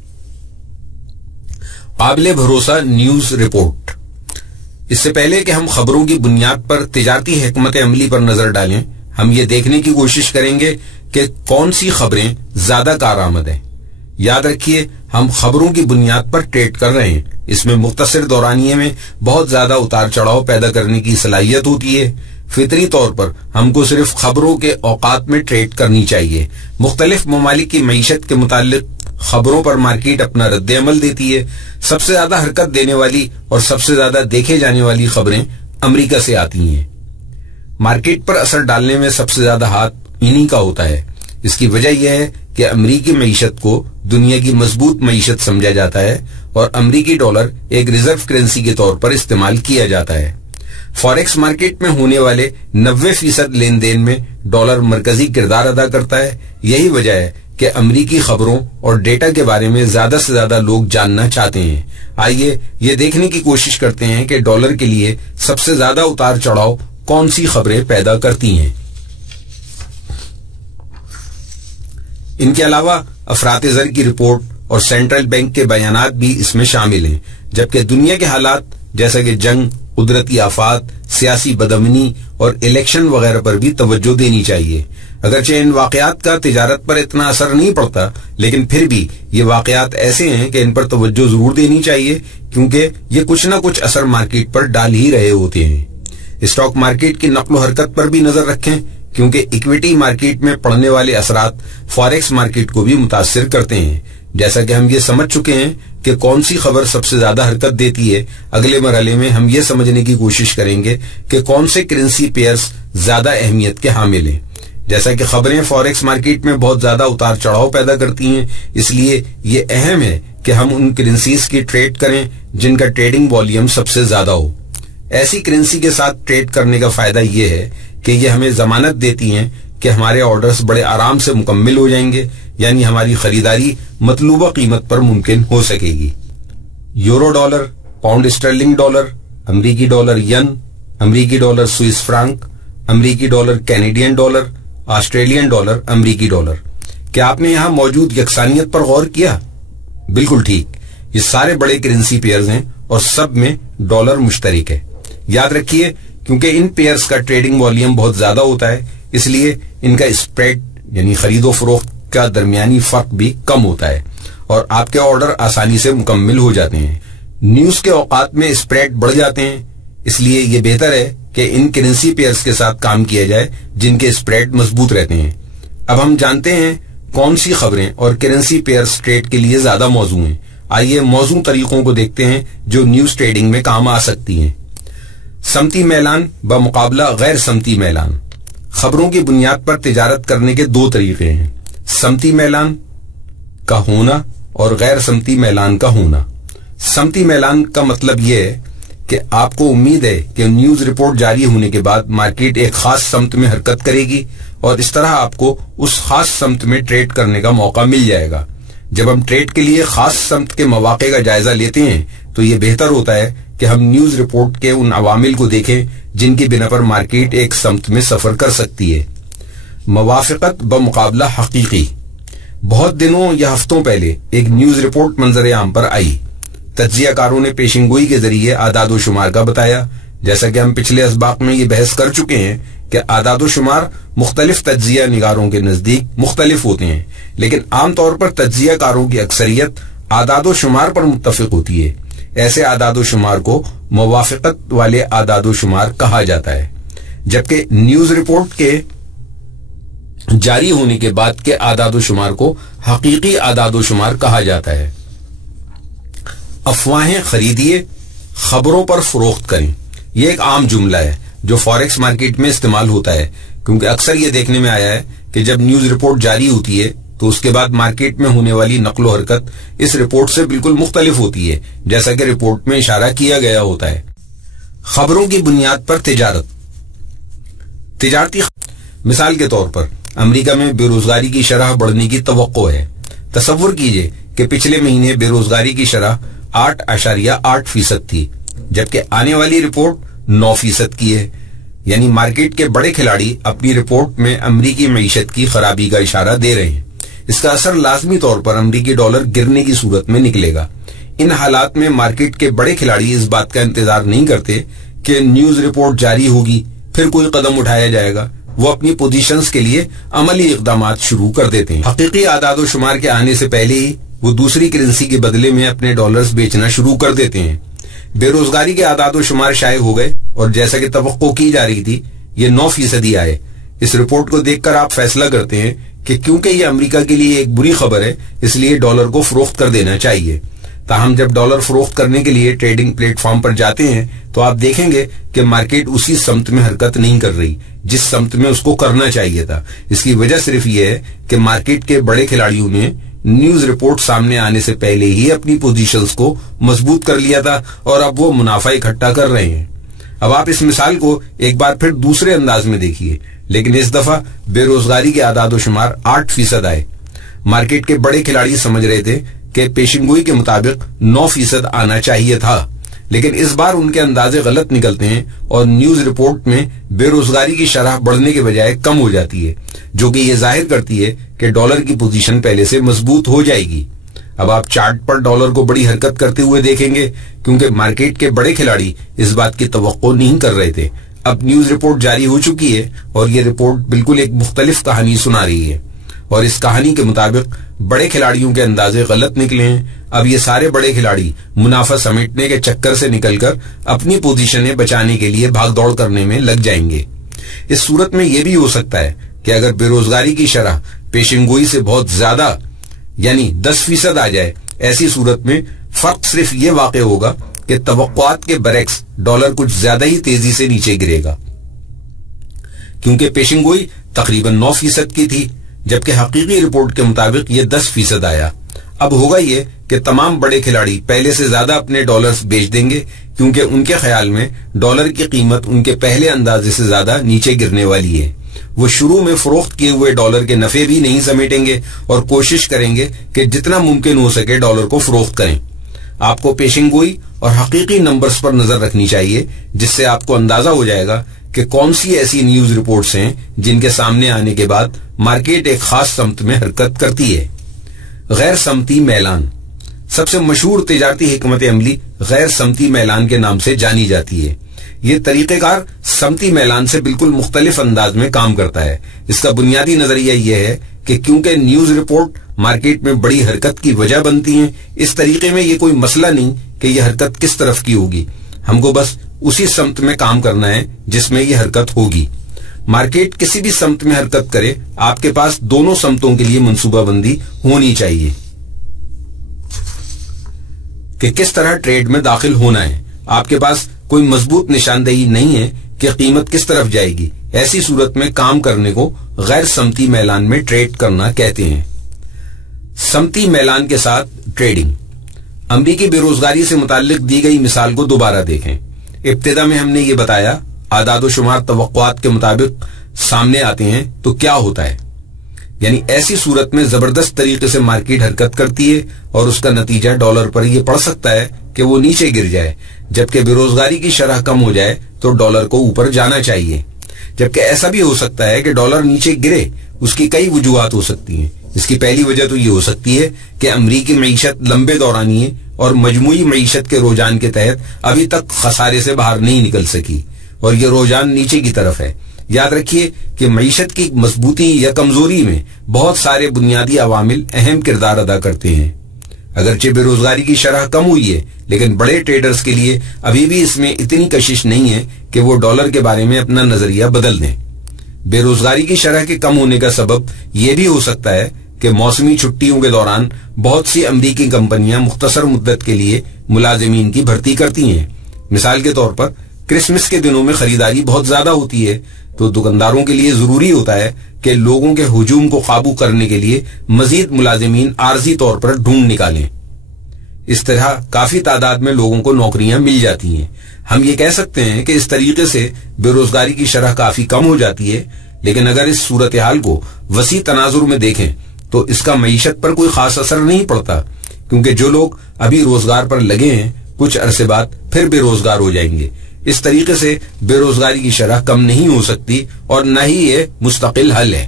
قابل بھروسہ نیوز رپورٹ۔ اس سے پہلے کہ ہم خبروں کی بنیاد پر تجارتی حکمت عملی پر نظر ڈالیں، ہم یہ دیکھنے کی کوشش کریں گے کہ کون سی خبریں زیادہ کارآمد ہیں۔ یاد رکھیے ہم خبروں کی بنیاد پر ٹریڈ کر رہے ہیں۔ اس میں مختصر دورانیے میں بہت زیادہ اتار چڑھاؤ پیدا کرنے کی صلاحیت ہوتی ہے۔ فطری طور پر ہم کو صرف خبروں کے اوقات میں ٹریڈ کرنی چاہیے۔ مختلف ممالک کی معیشت کے متعلق خبروں پر مارکیٹ اپنا رد عمل دیتی ہے۔ سب سے زیادہ حرکت دینے والی اور سب سے زیادہ دیکھے جانے والی خبریں امریکہ سے آتی ہیں۔ مارکیٹ پر اثر ڈالنے میں سب سے زیادہ ہاتھ انہی کا ہوتا ہے۔ اس کی وجہ یہ ہے کہ امریکی معیشت کو دنیا کی مضبوط معیشت سمجھا جاتا ہے اور امریکی ڈالر ایک ریزرو کرنسی کے طور پر استعمال کیا جاتا ہے۔ فاریکس مارکیٹ میں ہونے والے 90% لین دین میں ڈالر مرکزی کردار ادا کرتا ہے۔ یہی وجہ ہے کہ امریکی خبروں اور ڈیٹا کے بارے میں زیادہ سے زیادہ لوگ جاننا چاہتے ہیں۔ آئیے یہ دیکھنے کی کوشش کرتے ہیں کہ ڈالر کے لیے سب سے زیادہ اتار چڑھاؤ کون سی خبریں پیدا کرتی ہیں۔ ان کے علاوہ افراط زر کی رپورٹ اور سینٹرل بینک کے بیانات بھی اس میں شامل ہیں، جبکہ دنیا کے حالات جیسا کہ جنگ، قدرتی آفات، سیاسی بدامنی اور الیکشن وغیرہ پر بھی توجہ دینی چاہیے۔ اگرچہ ان واقعات کا تجارت پر اتنا اثر نہیں پڑتا لیکن پھر بھی یہ واقعات ایسے ہیں کہ ان پر توجہ ضرور دینی چاہیے کیونکہ یہ کچھ نہ کچھ اثر مارکیٹ پر ڈال ہی رہے ہوتے ہیں۔ اسٹاک مارکیٹ کی نقل و حرکت پر بھی نظر رکھیں۔ क्योंकि इक्विटी मार्केट में पड़ने वाले असरात फॉरेक्स मार्केट को भी मुतासिर करते हैं। जैसा कि हम ये समझ चुके हैं कि कौन सी खबर सबसे ज्यादा हरकत देती है, अगले मरहले में हम ये समझने की कोशिश करेंगे कि कौन से करेंसी पेयर्स ज्यादा अहमियत के हामिल हैं। जैसा कि खबरें फॉरेक्स मार्केट में बहुत ज्यादा उतार चढ़ाव पैदा करती हैं, इसलिए ये अहम है कि हम उन करेंसीज की ट्रेड करें जिनका ट्रेडिंग वॉल्यूम सबसे ज्यादा हो। ऐसी करेंसी के साथ ट्रेड करने का फायदा ये है कि ये हमें जमानत देती हैं कि हमारे ऑर्डर्स बड़े आराम से मुकम्मल हो जाएंगे, यानी हमारी खरीदारी मतलूबा कीमत पर मुमकिन हो सकेगी। Euro dollar, pound sterling dollar, अमरीकी डॉलर यन, अमरीकी डॉलर स्विस फ्रांक, अमरीकी dollar Canadian dollar, Australian dollar, अमरीकी डॉलर। क्या आपने यहां मौजूद यकसानियत पर गौर किया? बिल्कुल ठीक, ये सारे बड़े करेंसी पेयर्स हैं और सब में डॉलर मुश्तरक है। याद रखिए, क्योंकि इन पेयर्स का ट्रेडिंग वॉल्यूम बहुत ज्यादा होता है, इसलिए इनका स्प्रेड यानी खरीदो फरोख्त का दरमियानी फर्क भी कम होता है और आपके ऑर्डर आसानी से मुकम्मल हो जाते हैं। न्यूज के औकात में स्प्रेड बढ़ जाते हैं, इसलिए ये बेहतर है कि इन करेंसी पेयर्स के साथ काम किया जाए जिनके स्प्रेड मजबूत रहते हैं। अब हम जानते हैं कौन सी खबरें और करेंसी पेयर्स ट्रेड के लिए ज्यादा मौजू हैं। आइए मौजू तरीकों को देखते हैं जो न्यूज ट्रेडिंग में काम आ सकती हैं। समती मैलान बमुकाबला गैर समती मैलान। खबरों की बुनियाद पर तिजारत करने के दो तरीके हैं, समती मैलान का होना और गैर समती मैलान का होना। समती मैलान का मतलब यह है कि आपको उम्मीद है कि न्यूज रिपोर्ट जारी होने के बाद मार्केट एक खास समत में हरकत करेगी और इस तरह आपको उस खास समत में ट्रेड करने का मौका मिल जाएगा। जब हम ट्रेड के लिए खास समत के मौके का जायजा लेते हैं तो ये बेहतर होता है कि हम न्यूज रिपोर्ट के उन अवामिल को देखें जिनकी बिना पर मार्केट एक समत में सफर कर सकती है। मवाफिकत बमुकाबला हकीकी। बहुत दिनों या हफ्तों पहले एक न्यूज रिपोर्ट मंजर आम पर आई। तज्जियाकारों ने पेशिंगोई के जरिए आदादो शुमार का बताया। जैसा कि हम पिछले असबाक में ये बहस कर चुके हैं कि आदादो शुमार मुख्तलिफ तज्जिया निगारों के नजदीक मुख्तलिफ होते हैं, लेकिन आमतौर पर तज्जियाकारों की अक्सरियत आदादो शुमार पर मुत्तफिक होती है। ऐसे आदादो शुमार को मुवाफिकत वाले आदादो शुमार कहा जाता है, जबकि न्यूज रिपोर्ट के जारी होने के बाद के आदादो शुमार को हकीकी आदादो शुमार कहा जाता है। अफवाहें खरीदिए, खबरों पर फरोख्त करें। यह एक आम जुमला है जो फॉरेक्स मार्केट में इस्तेमाल होता है, क्योंकि अक्सर यह देखने में आया है कि जब न्यूज रिपोर्ट जारी होती है तो उसके बाद मार्केट में होने वाली नकलो हरकत इस रिपोर्ट से बिल्कुल मुख्तलिफ होती है, जैसा कि रिपोर्ट में इशारा किया गया होता है। खबरों की बुनियाद पर तिजारत। तिजारती मिसाल के तौर पर अमेरिका में बेरोजगारी की शरह बढ़ने की तवक्को है। तसव्वुर कीजिए कि पिछले महीने बेरोजगारी की शरह 8.8% थी, जबकि आने वाली रिपोर्ट 9% की है। यानी मार्केट के बड़े खिलाड़ी अपनी रिपोर्ट में अमरीकी मईशत की खराबी का इशारा दे रहे हैं। इसका असर लाजमी तौर पर अमरीकी डॉलर गिरने की सूरत में निकलेगा। इन हालात में मार्केट के बड़े खिलाड़ी इस बात का इंतजार नहीं करते कि न्यूज रिपोर्ट जारी होगी फिर कोई कदम उठाया जाएगा। वो अपनी पोजीशंस के लिए अमली इकदामात शुरू कर देते हैं। हकीकी आदादो शुमार के आने से पहले ही वो दूसरी करेंसी के बदले में अपने डॉलर्स बेचना शुरू कर देते हैं। बेरोजगारी के आदादो शुमार शाये हो गए और जैसा कि तवक्को की जा रही थी ये 9% आए। इस रिपोर्ट को देखकर आप फैसला करते हैं कि क्योंकि ये अमेरिका के लिए एक बुरी खबर है, इसलिए डॉलर को फरोख्त कर देना चाहिए। ताहम जब डॉलर फरोख्त करने के लिए ट्रेडिंग प्लेटफॉर्म पर जाते हैं तो आप देखेंगे कि मार्केट उसी समत में हरकत नहीं कर रही जिस समत में उसको करना चाहिए था। इसकी वजह सिर्फ ये है कि मार्केट के बड़े खिलाड़ियों ने न्यूज रिपोर्ट सामने आने से पहले ही अपनी पोजीशंस को मजबूत कर लिया था और अब वो मुनाफा इकट्ठा कर रहे हैं। अब आप इस मिसाल को एक बार फिर दूसरे अंदाज में देखिए, लेकिन इस दफा बेरोजगारी के आदादो शुमार 8% आए। मार्केट के बड़े खिलाड़ी समझ रहे थे कि पेशिंगोई के मुताबिक 9% आना चाहिए था, लेकिन इस बार उनके अंदाजे गलत निकलते हैं और न्यूज रिपोर्ट में बेरोजगारी की शरह बढ़ने के बजाय कम हो जाती है, जो कि यह जाहिर करती है कि डॉलर की पोजीशन पहले से मजबूत हो जाएगी। अब आप चार्ट पर डॉलर को बड़ी हरकत करते हुए देखेंगे, क्योंकि मार्केट के बड़े खिलाड़ी इस बात की तवक्को नहीं कर रहे थे। अब न्यूज रिपोर्ट जारी हो चुकी है और ये रिपोर्ट बिल्कुल एक मुख्तलिफ कहानी सुना रही है और इस कहानी के मुताबिक बड़े खिलाड़ियों के अंदाजे गलत निकले हैं। अब ये सारे बड़े खिलाड़ी मुनाफा समेटने के चक्कर से निकलकर अपनी पोजीशनें बचाने के लिए भागदौड़ करने में लग जाएंगे। اس صورت میں یہ بھی ہو سکتا ہے کہ اگر بے روزگاری کی شرح پیشن گوئی سے بہت زیادہ یعنی 10% آ جائے، ایسی صورت میں فرق صرف یہ واقع ہوگا کہ توقعات کے برعکس ڈالر کچھ زیادہ ہی تیزی سے نیچے گرے گا، کیونکہ پیشن گوئی تقریباً 9% کی تھی، جبکہ حقیقی رپورٹ کے مطابق یہ 10% آیا۔ اب ہوگا یہ کہ تمام بڑے کھلاڑی پہلے سے زیادہ اپنے ڈالرز بیچ دیں گے، کیونکہ ان کے خیال میں ڈالر کی قیمت ان کے پہلے اندازے سے زیادہ نیچے گرنے والی ہے۔ وہ شروع میں فروخت کیے ہوئے ڈالر کے نفع بھی نہیں سمیٹیں گے اور کوشش کریں گے کہ جتنا ممکن ہو سکے ڈالر کو فروخت کریں۔ آپ کو پیشن گوئی اور حقیقی نمبرز پر نظر رکھنی چاہیے، جس سے آپ کو اندازہ ہو جائے گا کہ کون سی ایسی نیوز رپورٹس ہیں جن کے سامنے آنے کے بعد مارکیٹ ایک خاص سمت میں حرکت کرتی ہے۔ غیر سمتی میلان، سب سے مشہور تجارتی حکمت عملی غیر سمتی میلان کے نام سے جانی جاتی ہے۔ یہ طریقہ کار سمتی میلان سے بالکل مختلف انداز میں کام کرتا ہے۔ اس کا بنیادی نظریہ یہ ہے کہ کیونکہ نیوز رپورٹ مارکیٹ میں بڑی حرکت کی وجہ بنتی ہیں، اس طریقے میں یہ کوئی مسئلہ نہیں کہ یہ حرکت کس طرف کی ہوگی، ہم کو بس اسی سمت میں کام کرنا ہے جس میں یہ حرکت ہوگی۔ مارکیٹ کسی بھی سمت میں حرکت کرے، آپ کے پاس دونوں سمتوں کے لیے منصوبہ بندی ہونی چاہیے کہ کس طرح ٹریڈ میں داخل ہونا ہے۔ آپ کے پاس کوئی مضبوط نشاندہی نہیں ہے کہ قیمت کس طرف جائے گی، ایسی صورت میں کام کرنے کو غیر سمتی میلان میں ٹریڈ کرنا کہتے ہیں۔ سمتی میلان کے ساتھ ٹریڈنگ۔ امریکی بے روزگاری سے متعلق دی گئی مثال کو دوبارہ دیکھیں۔ ابتدا میں ہم نے یہ بتایا اعداد و شمار توقعات کے مطابق سامنے آتے ہیں تو کیا ہوتا ہے، یعنی ایسی صورت میں زبردست طریقے سے مارکیٹ حرکت کرتی ہے اور اس کا نتیجہ ڈالر پر یہ پڑ سکتا ہے کہ وہ نیچے گر جائے، جبکہ بے روزگاری کی شرح کم ہو جائے تو ڈالر کو اوپر جانا چاہیے۔ جبکہ ایسا بھی ہو سکتا ہے کہ ڈالر نیچے گرے، اس کی کئی وجوہات ہو سکتی ہیں۔ اس کی پہلی وجہ تو یہ ہو سکتی ہے کہ امریکی معیشت لمبے دورانیے اور مجموعی معیشت کے رجحان کے تحت ابھی تک خسارے سے باہر نہیں نکل سکی اور یہ رجحان نیچے کی طرف ہے۔ یاد رکھیے کہ معیشت کی مضبوطی یا کمزوری میں بہت سارے بنیادی عوامل اہم کردار ادا کرتے ہیں۔ اگرچہ بے روزگاری کی شرح کم ہوئی ہے، لیکن بڑے ٹریڈرز کے لیے ابھی بھی اس میں اتنی کشش نہیں ہے کہ وہ ڈالر کے بارے میں اپنا نظریہ بدل دیں۔ بے روزگاری کی شرح کے کم ہونے کا سبب یہ بھی ہو سکتا ہے کہ موسمی چھٹیوں کے دوران بہت سی امریکی کمپنیاں مختصر مدت کے لیے ملازمین کی بھرتی کرتی ہیں۔ مثال کے طور پر کرسمس کے دنوں میں خریداری بہت زیادہ ہوتی ہے، تو دکانداروں کے لیے ضروری ہوتا ہے کہ لوگوں کے ہجوم کو قابو کرنے کے لیے مزید ملازمین عارضی طور پر ڈھونڈ نکالیں۔ اس طرح کافی تعداد میں لوگوں کو نوکریاں مل جاتی ہیں۔ ہم یہ کہہ سکتے ہیں کہ اس طریقے سے بے روزگاری کی شرح کافی کم ہو جاتی ہے، لیکن اگر اس صورتحال کو وسیع تناظر میں دیکھیں تو اس کا معیشت پر کوئی خاص اثر نہیں پڑتا، کیونکہ جو لوگ ابھی روزگار پر لگے ہیں کچھ عرصے بعد پھر بے روزگار ہو جائیں گے۔ اس طریقے سے بے روزگاری کی شرح کم نہیں ہو سکتی اور نہ ہی یہ مستقل حل ہے۔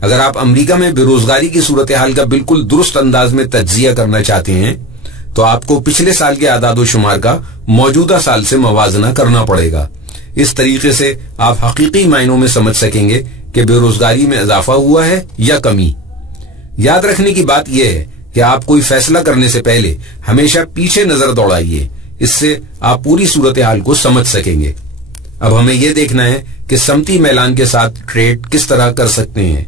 اگر آپ امریکہ میں بے روزگاری کی صورتحال کا بالکل درست انداز میں تجزیہ کرنا چاہتے ہیں تو آپ کو پچھلے سال کے اعداد و شمار کا موجودہ سال سے موازنہ کرنا پڑے گا۔ اس طریقے سے آپ حقیقی معنوں میں سمجھ سکیں گے کہ بے روزگاری میں اضافہ ہوا ہے یا کمی۔ یاد رکھنے کی بات یہ ہے کہ آپ کوئی فیصلہ کرنے سے پہلے ہمیشہ پیچھے نظر دوڑائیے، اس سے آپ پوری صورتحال کو سمجھ سکیں گے۔ اب ہمیں یہ دیکھنا ہے کہ سمتی میلان کے ساتھ ٹریڈ کس طرح کر سکتے ہیں۔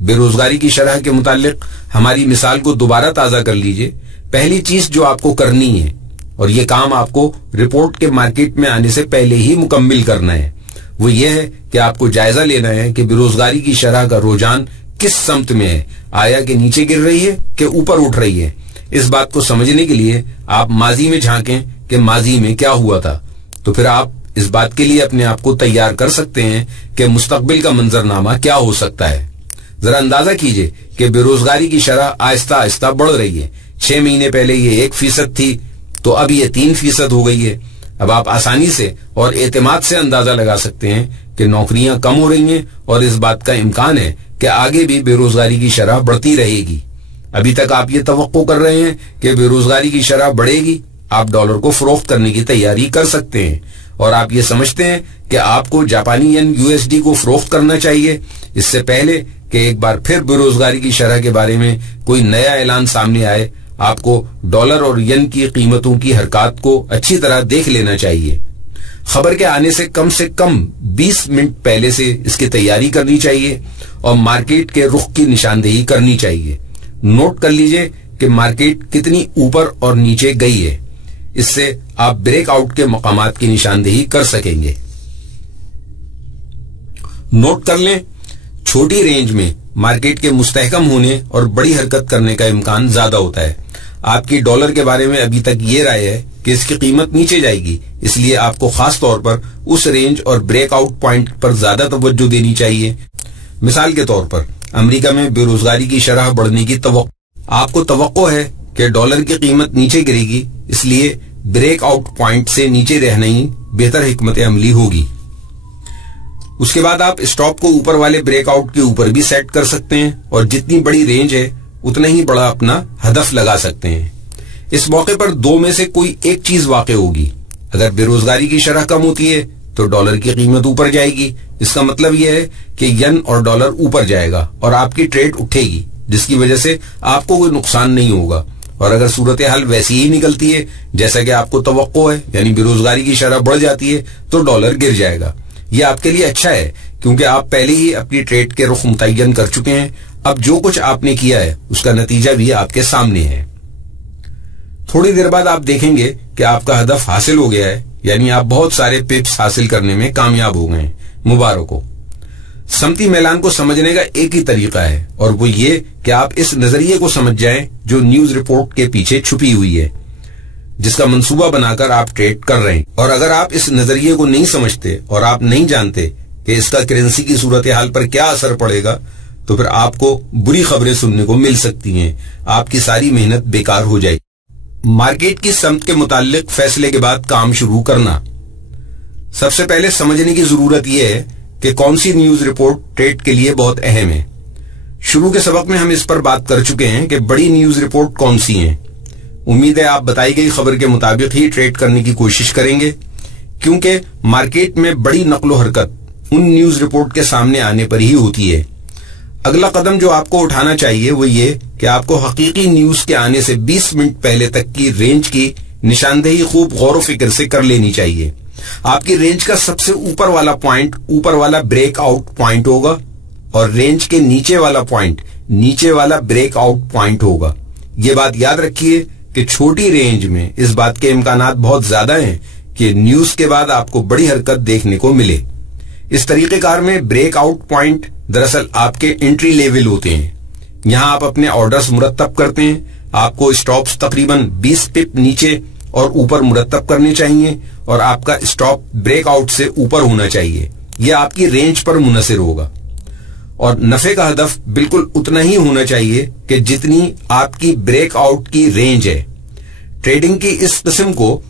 بے روزگاری کی شرح کے متعلق ہماری مثال کو دوبارہ تازہ کر لیجئے۔ پہلی چیز جو آپ کو کرنی ہے، اور یہ کام آپ کو رپورٹ کے مارکیٹ میں آنے سے پہلے ہی مکمل کرنا ہے، وہ یہ ہے کہ آپ کو جائزہ لینا ہے کہ بے روزگاری کی شرح کا رجحان کس سمت میں ہے، آیا کہ نیچے گر رہی ہے کہ اوپر اٹھ رہی ہے۔ اس بات کو سمجھنے کے لیے آپ ماضی میں جھانکیں کہ ماضی میں کیا ہوا تھا، تو پھر آپ اس بات کے لیے اپنے آپ کو تیار کر سکتے ہیں کہ مستقبل کا منظرنامہ کیا ہو سکتا ہے۔ ذرا اندازہ کیجئے کہ بے روزگاری کی شرح آہستہ آہستہ بڑھ رہی ہے۔ 6 مہینے پہلے یہ 1% تھی تو اب یہ 3% ہو گئی ہے۔ اب آپ آسانی سے اور اعتماد سے اندازہ لگا سکتے ہیں کہ نوکریاں کم ہو رہی ہیں اور اس بات کا امکان ہے کہ آگے بھی بے روزگاری کی شرح بڑھتی رہے گی۔ ابھی تک آپ یہ توقع کر رہے ہیں کہ بے روزگاری کی شرح بڑھے گی، آپ ڈالر کو فروخت کرنے کی تیاری کر سکتے ہیں، اور آپ یہ سمجھتے ہیں کہ آپ کو جاپانی ین USD کو فروخت کرنا چاہیے اس سے پہلے کہ ایک بار پھر بے روزگاری کی شرح کے بارے میں کوئی نیا اعلان سامنے آئے۔ آپ کو ڈالر اور ین کی قیمتوں کی حرکات کو اچھی طرح دیکھ لینا چاہیے۔ खबर के आने से कम 20 मिनट पहले से इसकी तैयारी करनी चाहिए और मार्केट के रुख की निशानदेही करनी चाहिए। नोट कर लीजिए कि मार्केट कितनी ऊपर और नीचे गई है, इससे आप ब्रेकआउट के मकामात की निशानदेही कर सकेंगे। नोट कर लें, छोटी रेंज में मार्केट के मुस्तहकम होने और बड़ी हरकत करने का इम्कान ज्यादा होता है। आपकी डॉलर के बारे में अभी तक ये राय है कि इसकी कीमत नीचे जाएगी, इसलिए आपको खास तौर पर उस रेंज और ब्रेकआउट पॉइंट पर ज्यादा तवज्जो देनी चाहिए। मिसाल के तौर पर अमेरिका में बेरोजगारी की शरह बढ़ने की आपको तवक्को है कि डॉलर की कीमत नीचे गिरेगी, इसलिए ब्रेकआउट पॉइंट से नीचे रहना ही बेहतर हिकमत अमली होगी। उसके बाद आप स्टॉप को ऊपर वाले ब्रेकआउट के ऊपर भी सेट कर सकते हैं और जितनी बड़ी रेंज है उतना ही बड़ा अपना हदफ लगा सकते हैं। इस मौके पर दो में से कोई एक चीज वाक़ होगी। अगर बेरोजगारी की शरह कम होती है तो डॉलर की कीमत ऊपर जाएगी। इसका मतलब यह है कि यन और डॉलर ऊपर जाएगा और आपकी ट्रेड उठेगी, जिसकी वजह से आपको कोई नुकसान नहीं होगा। और अगर सूरत हाल वैसी ही निकलती है जैसा कि आपको तवक्को है, यानी बेरोजगारी की शरह बढ़ जाती है, तो डॉलर गिर जाएगा। यह आपके लिए अच्छा है क्योंकि आप पहले ही अपनी ट्रेड के रुख मुतय्यन कर चुके हैं। अब जो कुछ आपने किया है उसका नतीजा भी आपके सामने है। थोड़ी देर बाद आप देखेंगे कि आपका हदफ हासिल हो गया है, यानी आप बहुत सारे पिप्स हासिल करने में कामयाब हो गए। मुबारक हो। समती मैलान को समझने का एक ही तरीका है और वो ये कि आप इस नजरिए को समझ जाएं जो न्यूज रिपोर्ट के पीछे छुपी हुई है, जिसका मंसूबा बनाकर आप ट्रेड कर रहे हैं। और अगर आप इस नजरिए को नहीं समझते और आप नहीं जानते कि इसका करेंसी की सूरत हाल पर क्या असर पड़ेगा, तो फिर आपको बुरी खबरें सुनने को मिल सकती हैं। आपकी सारी मेहनत बेकार हो जाएगी। मार्केट की समत के मुतालिक फैसले के बाद काम शुरू करना। सबसे पहले समझने की जरूरत यह है कि कौन सी न्यूज रिपोर्ट ट्रेड के लिए बहुत अहम है। शुरू के सबक में हम इस पर बात कर चुके हैं कि बड़ी न्यूज रिपोर्ट कौन सी हैं। उम्मीद है आप बताई गई खबर के मुताबिक ही ट्रेड करने की कोशिश करेंगे, क्योंकि मार्केट में बड़ी नकलो हरकत उन न्यूज रिपोर्ट के सामने आने पर ही होती है। अगला कदम जो आपको उठाना चाहिए वो ये कि आपको हकीकी न्यूज के आने से 20 मिनट पहले तक की रेंज की निशानदेही खूब गौर फिक्र से कर लेनी चाहिए। आपकी रेंज का सबसे ऊपर वाला पॉइंट ऊपर वाला ब्रेकआउट पॉइंट होगा और रेंज के नीचे वाला पॉइंट नीचे वाला ब्रेकआउट पॉइंट होगा। ये बात याद रखिए कि छोटी रेंज में इस बात के इम्कानात बहुत ज्यादा हैं कि न्यूज के बाद आपको बड़ी हरकत देखने को मिले। इस तरीकेकार में ब्रेकआउट पॉइंट दरअसल आपके एंट्री लेवल होते हैं। यहां आप अपने ऑर्डर्स मुरतब करते हैं। आपको स्टॉप्स तकरीबन 20 पिप नीचे और ऊपर मुरतब करने चाहिए और आपका स्टॉप ब्रेकआउट से ऊपर होना चाहिए। यह आपकी रेंज पर मुनसिर होगा और नफे का हदफ बिल्कुल उतना ही होना चाहिए कि जितनी आपकी ब्रेकआउट की रेंज है। ट्रेडिंग की इस किस्म को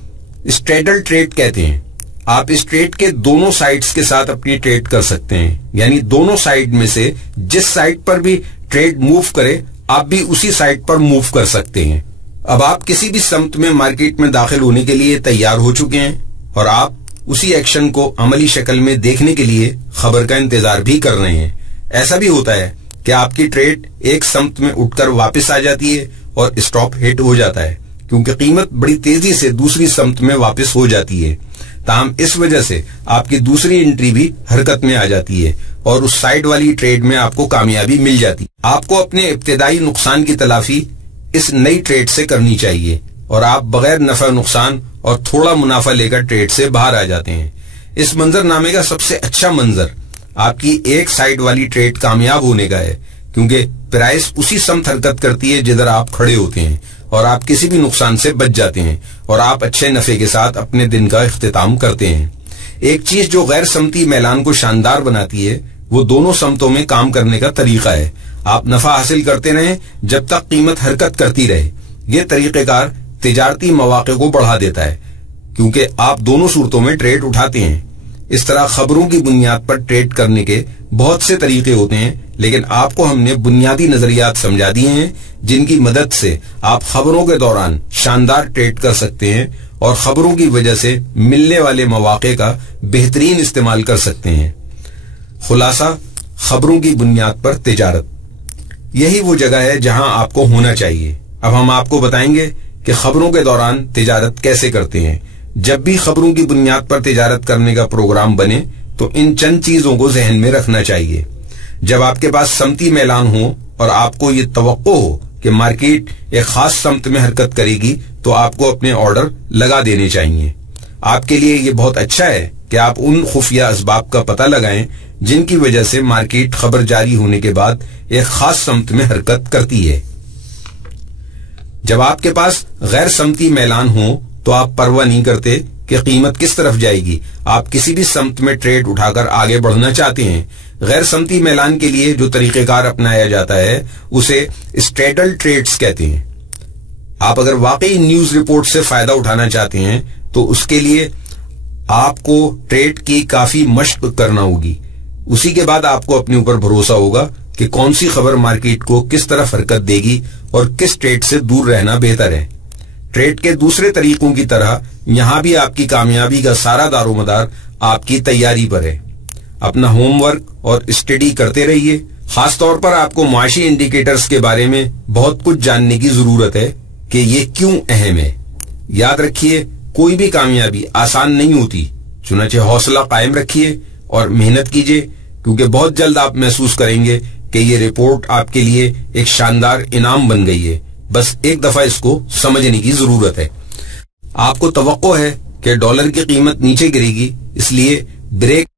स्ट्रेडल ट्रेड कहते हैं। आप इस ट्रेड के दोनों साइड्स के साथ अपनी ट्रेड कर सकते हैं, यानी दोनों साइड में से जिस साइड पर भी ट्रेड मूव करे आप भी उसी साइड पर मूव कर सकते हैं। अब आप किसी भी समत में मार्केट में दाखिल होने के लिए तैयार हो चुके हैं और आप उसी एक्शन को अमली शक्ल में देखने के लिए खबर का इंतजार भी कर रहे हैं। ऐसा भी होता है कि आपकी ट्रेड एक समत में उठकर वापस आ जाती है और स्टॉप हिट हो जाता है, क्योंकि कीमत बड़ी तेजी से दूसरी समत में वापस हो जाती है। ताहम इस वजह से आपकी दूसरी एंट्री भी हरकत में आ जाती है और उस साइड वाली ट्रेड में आपको कामयाबी मिल जाती है। आपको अपने इब्तिदाई नुकसान की तलाफी इस नई ट्रेड से करनी चाहिए और आप बगैर नफा नुकसान और थोड़ा मुनाफा लेकर ट्रेड से बाहर आ जाते हैं। इस मंजरनामे का सबसे अच्छा मंजर आपकी एक साइड वाली ट्रेड कामयाब होने का है, क्योंकि प्राइस उसी समत हरकत करती है जिधर आप खड़े होते हैं और आप किसी भी नुकसान से बच जाते हैं और आप अच्छे नफे के साथ अपने दिन का इख्तिताम करते हैं। एक चीज जो गैर समती मैलान को शानदार बनाती है वो दोनों समतों में काम करने का तरीका है। आप नफा हासिल करते रहें जब तक कीमत हरकत करती रहे। ये तरीकेकार तिजारती मौके को बढ़ा देता है, क्योंकि आप दोनों सूरतों में ट्रेड उठाते हैं। इस तरह खबरों की बुनियाद पर ट्रेड करने के बहुत से तरीके होते हैं, लेकिन आपको हमने बुनियादी नजरियात समझा दिए हैं जिनकी मदद से आप खबरों के दौरान शानदार ट्रेड कर सकते हैं और खबरों की वजह से मिलने वाले मौके का बेहतरीन इस्तेमाल कर सकते हैं। खुलासा, खबरों की बुनियाद पर तिजारत यही वो जगह है जहां आपको होना चाहिए। अब हम आपको बताएंगे कि खबरों के दौरान तिजारत कैसे करते हैं। जब भी खबरों की बुनियाद पर तिजारत करने का प्रोग्राम बने तो इन चंद चीजों को जहन में रखना चाहिए। जब आपके पास समती मैलान हो और आपको ये तवक्को हो कि मार्केट एक खास समत में हरकत करेगी, तो आपको अपने ऑर्डर लगा देने चाहिए। आपके लिए ये बहुत अच्छा है कि आप उन खुफिया असबाब का पता लगाएं जिनकी वजह से मार्केट खबर जारी होने के बाद एक खास समत में हरकत करती है। जब आपके पास गैर समती मैलान हो तो आप परवाह नहीं करते कि कीमत किस तरफ जाएगी। आप किसी भी समत में ट्रेड उठाकर आगे बढ़ना चाहते हैं। गैर समती मैलान के लिए जो तरीकेकार अपनाया जाता है उसे स्ट्रेडल ट्रेड्स कहते हैं। आप अगर वाकई न्यूज रिपोर्ट से फायदा उठाना चाहते हैं तो उसके लिए आपको ट्रेड की काफी मशक करना होगी। उसी के बाद आपको अपने ऊपर भरोसा होगा कि कौन सी खबर मार्केट को किस तरफ हरकत देगी और किस ट्रेड से दूर रहना बेहतर है। ट्रेड के दूसरे तरीकों की तरह यहां भी आपकी कामयाबी का सारा दारोमदार आपकी तैयारी पर है। अपना होमवर्क और स्टडी करते रहिए। खासतौर पर आपको माशी इंडिकेटर्स के बारे में बहुत कुछ जानने की जरूरत है कि ये क्यों अहम है। याद रखिए, कोई भी कामयाबी आसान नहीं होती, चुनांचे हौसला कायम रखिए और मेहनत कीजिए, क्योंकि बहुत जल्द आप महसूस करेंगे कि ये रिपोर्ट आपके लिए एक शानदार इनाम बन गई है। बस एक दफा इसको समझने की जरूरत है। आपको तवक्को है कि डॉलर की कीमत नीचे गिरेगी, इसलिए ब्रेक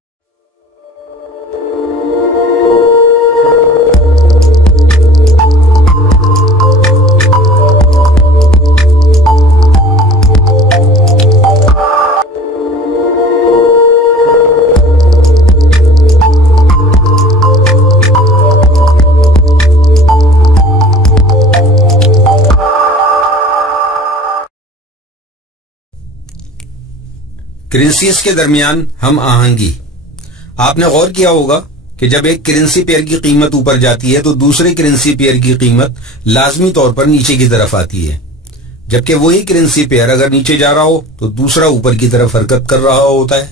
करेंसीज के दरमियान हम आहंगी। आपने गौर किया होगा कि जब एक करेंसी पेयर की कीमत ऊपर जाती है तो दूसरे करेंसी पेयर की कीमत लाजमी तौर पर नीचे की तरफ आती है, जबकि वही करेंसी पेयर अगर नीचे जा रहा हो तो दूसरा ऊपर की तरफ हरकत कर रहा होता है।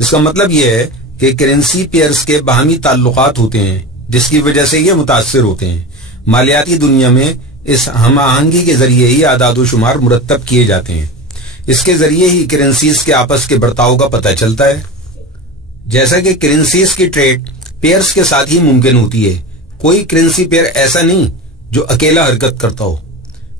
इसका मतलब यह है कि करेंसी पेयर्स के बाहमी ताल्लुकात होते हैं जिसकी वजह से ये मुतासिर होते हैं। मालियाती दुनिया में इस हम आहंगी के जरिए ही आदाद व शुमार मुरतब किए जाते हैं। इसके जरिए ही करेंसीज के आपस के बर्ताव का पता चलता है। जैसा कि करेंसीज की ट्रेड पेयर्स के साथ ही मुमकिन होती है, कोई करेंसी पेयर ऐसा नहीं जो अकेला हरकत करता हो।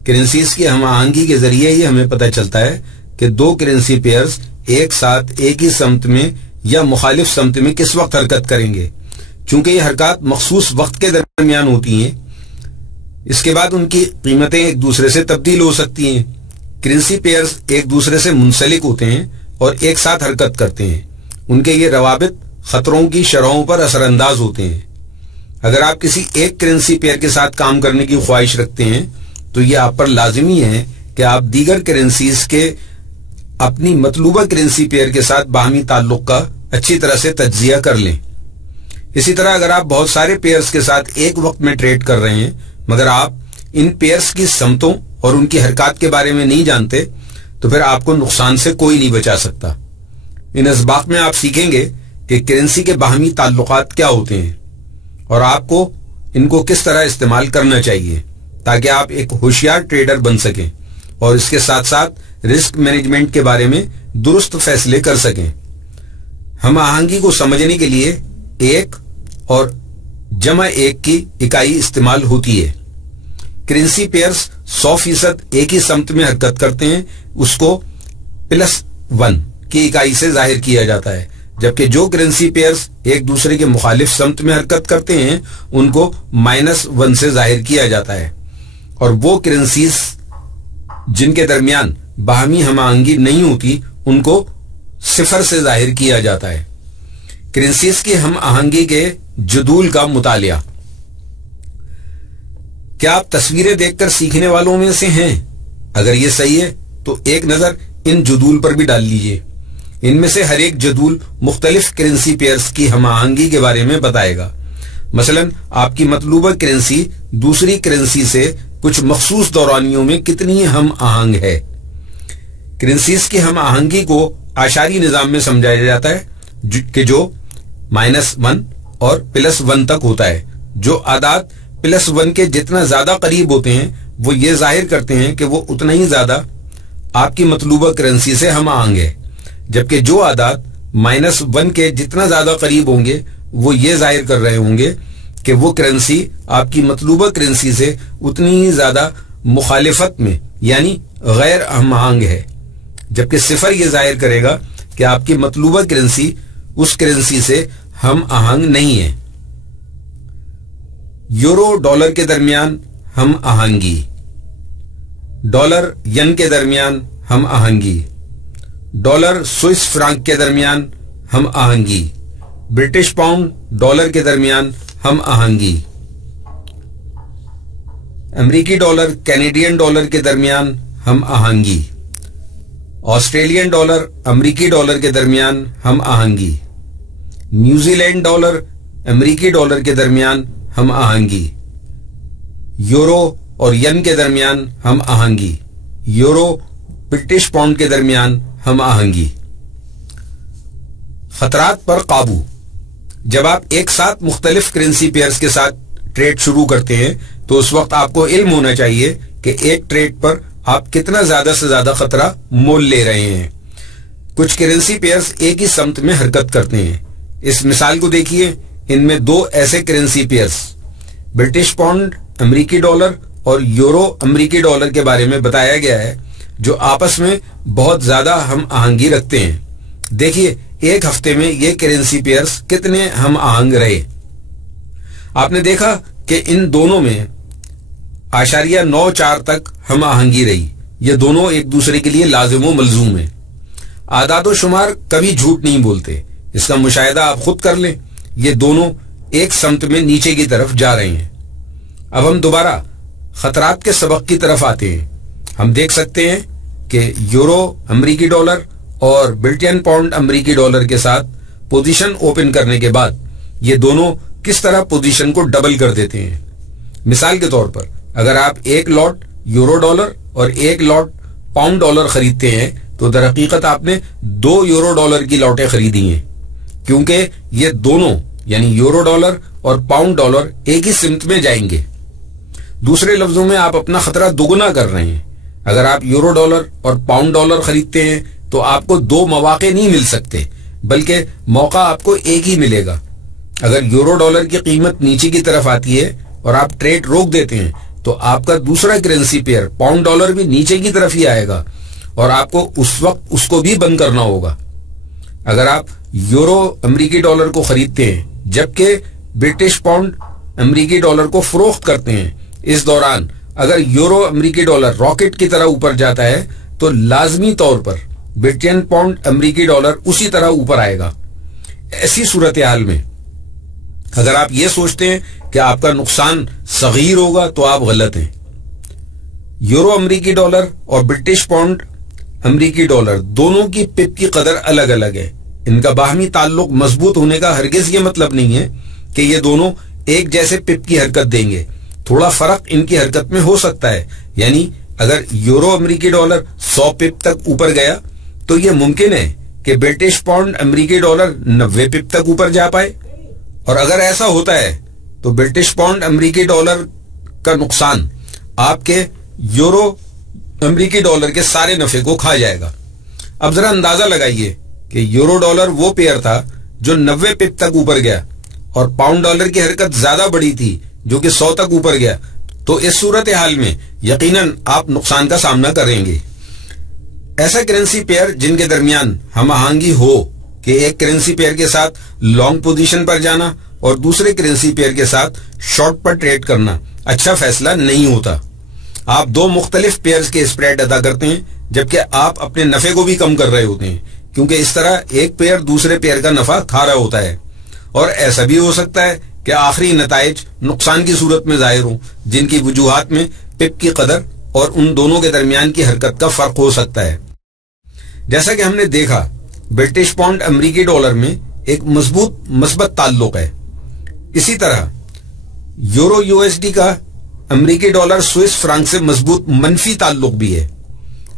करेंसीज की हम आहंगी के जरिए ही हमें पता चलता है कि दो करेंसी पेयर्स एक साथ एक ही समत में या मुखालिफ समत में किस वक्त हरकत करेंगे। चूंकि ये हरकत मखसूस वक्त के दरमियान होती हैं, इसके बाद उनकी कीमतें एक दूसरे से तब्दील हो सकती हैं। करेंसी पेयर्स एक दूसरे से मुंसलिक होते हैं और एक साथ हरकत करते हैं। उनके ये रवाबित खतरों की शरहों पर असरअंदाज होते हैं। अगर आप किसी एक करेंसी पेयर के साथ काम करने की ख्वाहिश रखते हैं तो यह आप पर लाजिमी है कि आप दीगर करेंसीज के अपनी मतलूबा करेंसी पेयर के साथ बाहमी ताल्लुक का अच्छी तरह से तज्जिया कर लें। इसी तरह अगर आप बहुत सारे पेयर्स के साथ एक वक्त में ट्रेड कर रहे हैं मगर आप इन पेयर्स की समतों और उनकी हरकत के बारे में नहीं जानते तो फिर आपको नुकसान से कोई नहीं बचा सकता। इन असबाक में आप सीखेंगे कि करेंसी के बाहमी ताल्लुकात क्या होते हैं और आपको इनको किस तरह इस्तेमाल करना चाहिए ताकि आप एक होशियार ट्रेडर बन सकें और इसके साथ साथ रिस्क मैनेजमेंट के बारे में दुरुस्त फैसले कर सकें। हम आहंगी को समझने के लिए एक और जमा एक की इकाई इस्तेमाल होती है। करेंसी पेयर्स 100% एक ही समत में हरकत करते हैं, उसको +1 की इकाई से जाहिर किया जाता है, जबकि जो करेंसी पेयर्स एक दूसरे के मुखालिफ समत में हरकत करते हैं उनको -1 से जाहिर किया जाता है। और वो करेंसीज जिनके दरमियान बाहमी हमाहंगी नहीं होती उनको 0 से जाहिर किया जाता है। करेंसीज की हम आहंगी के जदूल का मुतालिया। क्या आप तस्वीरें देखकर सीखने वालों में से हैं? अगर ये सही है तो एक नजर इन जदूल पर भी डाल लीजिए। इनमें से हर एक जदूल मुख्तलिफ करेंसी पेयर्स की हम आहंगी के बारे में बताएगा। मसलन आपकी मतलूबा करेंसी दूसरी करेंसी से कुछ मखसूस दौरानियों में कितनी हम आहंग है। करेंसीज की हम आहंगी को आशारी निजाम में समझाया जाता है कि जो -1 और +1 तक होता है। जो आदाद +1 के जितना ज्यादा करीब होते हैं वो ये जाहिर करते हैं कि वो उतना ही ज्यादा آپ کی مطلوبہ کرنسی سے ہم آہنگ ہے، جبکہ جو اعداد -1 کے جتنا زیادہ قریب ہوں گے وہ یہ ظاہر کر رہے ہوں گے کہ وہ کرنسی آپ کی مطلوبہ کرنسی سے اتنی ہی زیادہ مخالفت میں یعنی غیر ہم آہنگ ہے، جبکہ 0 یہ ظاہر کرے گا کہ آپ کی مطلوبہ کرنسی اس کرنسی سے ہم آہنگ نہیں ہے۔ یورو ڈالر کے درمیان ہم آہنگی، ڈالر ین کے درمیان ہم آہنگی، ڈالر سوئس فرانک کے درمیان ہم آہنگی، برٹش پاؤنڈ ڈالر کے درمیان ہم آہنگی، امریکی ڈالر کینیڈین ڈالر کے درمیان ہم آہنگی، آسٹریلین ڈالر امریکی ڈالر کے درمیان ہم آہنگی، نیوزی لینڈ ڈالر امریکی ڈالر کے درمیان ہم آہنگی، یورو اور ین کے درمیان ہم آہنگی، یورو برٹش پاؤنڈ کے درمیان ہم آہنگی۔ خطرات پر قابو۔ جب آپ ایک ساتھ مختلف کرنسی پیئرز کے ساتھ ٹریڈ شروع کرتے ہیں تو اس وقت آپ کو علم ہونا چاہیے کہ ایک ٹریڈ پر آپ کتنا زیادہ سے زیادہ خطرہ مول لے رہے ہیں۔ کچھ کرنسی پیئرز ایک ہی سمت میں حرکت کرتے ہیں۔ اس مثال کو دیکھیے، ان میں 2 ایسے کرنسی پیئرز برٹش پاؤنڈ امریکی ڈالر اور یورو امریکی ڈالر کے بارے میں بتایا گیا ہے جو آپس میں بہت زیادہ ہم آہنگی رکھتے ہیں۔ دیکھیے ایک ہفتے میں یہ کرنسی پیئرز کتنے ہم آہنگ رہے۔ آپ نے دیکھا کہ ان دونوں میں 0.94 تک ہم آہنگی رہی۔ یہ دونوں ایک دوسرے کے لیے لازم و ملزوم ہیں۔ اعداد و شمار کبھی جھوٹ نہیں بولتے، اس کا مشاہدہ آپ خود کر لیں۔ یہ دونوں ایک سمت میں نیچے کی طرف جا رہے ہیں۔ اب ہم دوبارہ خطرات کے سبق کی طرف آتے ہیں۔ ہم دیکھ سکتے ہیں کہ یورو امریکی ڈالر اور برٹن پاؤنڈ امریکی ڈالر کے ساتھ پوزیشن اوپن کرنے کے بعد یہ دونوں کس طرح پوزیشن کو ڈبل کر دیتے ہیں۔ مثال کے طور پر اگر آپ 1 لاٹ یورو ڈالر اور 1 لاٹ پاؤنڈ ڈالر خریدتے ہیں تو در حقیقت آپ نے 2 یورو ڈالر کی لاٹیں خریدی ہیں، کیونکہ یہ دونوں یعنی یورو ڈالر اور پاؤنڈ ڈالر ایک ہی سمت میں جائیں گے۔ دوسرے لفظوں میں آپ اپنا خطرہ دوگنا کر رہے ہیں۔ اگر آپ یورو ڈالر اور پاؤنڈ ڈالر خریدتے ہیں تو آپ کو 2 مواقع نہیں مل سکتے، بلکہ موقع آپ کو ایک ہی ملے گا۔ اگر یورو ڈالر کی قیمت نیچے کی طرف آتی ہے اور آپ ٹریڈ روک دیتے ہیں تو آپ کا دوسرا کرنسی پیئر پاؤنڈ ڈالر بھی نیچے کی طرف ہی آئے گا اور آپ کو اس وقت اس کو بھی بند کرنا ہوگا۔ اگر آپ یورو امریکی ڈالر کو خریدتے ہیں جبکہ برٹش پاؤنڈ امریکی ڈالر کو فروخت کرتے ہیں، اس دوران اگر یورو امریکی ڈالر راکٹ کی طرح اوپر جاتا ہے تو لازمی طور پر برٹن پاؤنڈ امریکی ڈالر اسی طرح اوپر آئے گا۔ ایسی صورتحال میں اگر آپ یہ سوچتے ہیں کہ آپ کا نقصان صغیر ہوگا تو آپ غلط ہیں۔ یورو امریکی ڈالر اور برٹش پاؤنڈ امریکی ڈالر دونوں کی پپ کی قدر الگ الگ ہے۔ ان کا باہمی تعلق مضبوط ہونے کا ہرگز یہ مطلب نہیں ہے کہ یہ دونوں ایک جیسے پپ کی حرکت دیں گے۔ تھوڑا فرق ان کی حرکت میں ہو سکتا ہے، یعنی اگر یورو امریکی ڈالر 100 پپ تک اوپر گیا تو یہ ممکن ہے کہ برٹش پاؤنڈ امریکی ڈالر 90 پپ تک اوپر جا پائے، اور اگر ایسا ہوتا ہے تو برٹش پاؤنڈ امریکی ڈالر کا نقصان آپ کے یورو امریکی ڈالر کے سارے نفع کو کھا جائے گا۔ اب ذرا اندازہ لگائیے کہ یورو ڈالر وہ پیئر تھا جو 90 پپ تک اوپر گیا اور پاؤنڈ ڈالر کی حرکت زیادہ بڑی تھی جو کہ 100 تک اوپر گیا، تو اس صورتحال میں یقیناً آپ نقصان کا سامنا کریں گے۔ ایسا کرنسی پیئر جن کے درمیان ہم آہنگی ہو کہ ایک کرنسی پیئر کے ساتھ لانگ پوزیشن پر جانا اور دوسرے کرنسی پیئر کے ساتھ شارٹ پر ٹریڈ کرنا اچھا فیصلہ نہیں ہوتا۔ آپ 2 مختلف پیئرز کے اسپریڈ ادا کرتے ہیں جبکہ آپ اپنے نفع کو بھی کم کر رہے ہوتے ہیں، کیونکہ اس طرح ایک پیئر دوسرے پیئر کا نفع کھا رہا ہوتا ہے۔ اور ایسا بھی ہو سکتا ہے کہ آخری نتائج نقصان کی صورت میں ظاہر ہوں، جن کی وجوہات میں پپ کی قدر اور ان دونوں کے درمیان کی حرکت کا فرق ہو سکتا ہے۔ جیسا کہ ہم نے دیکھا برٹش پاؤنڈ امریکی ڈالر میں ایک مضبوط مثبت تعلق ہے، اسی طرح یورو یو ایس ڈی کا امریکی ڈالر سوئس فرانک سے مضبوط منفی تعلق بھی ہے۔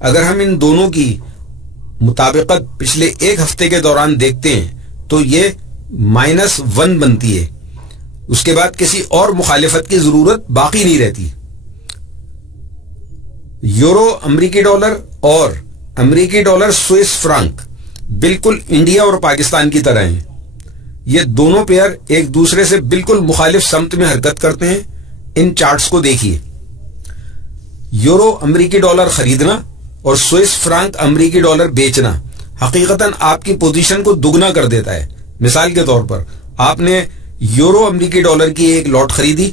اگر ہم ان دونوں کی مطابقت پچھلے ایک ہفتے کے دوران دیکھتے ہیں تو یہ -1 بنتی ہے، اس کے بعد کسی اور مخالفت کی ضرورت باقی نہیں رہتی۔ یورو امریکی ڈالر اور امریکی ڈالر سوئس فرانک بالکل انڈیا اور پاکستان کی طرح ہیں. یہ دونوں پیئر ایک دوسرے سے بالکل مخالف سمت میں حرکت کرتے ہیں. ان چارٹس کو دیکھیے. یورو امریکی ڈالر خریدنا اور سوئس فرانک امریکی ڈالر بیچنا حقیقتاً آپ کی پوزیشن کو دگنا کر دیتا ہے. مثال کے طور پر آپ نے یورو امریکی ڈالر کی ایک لاٹ خریدی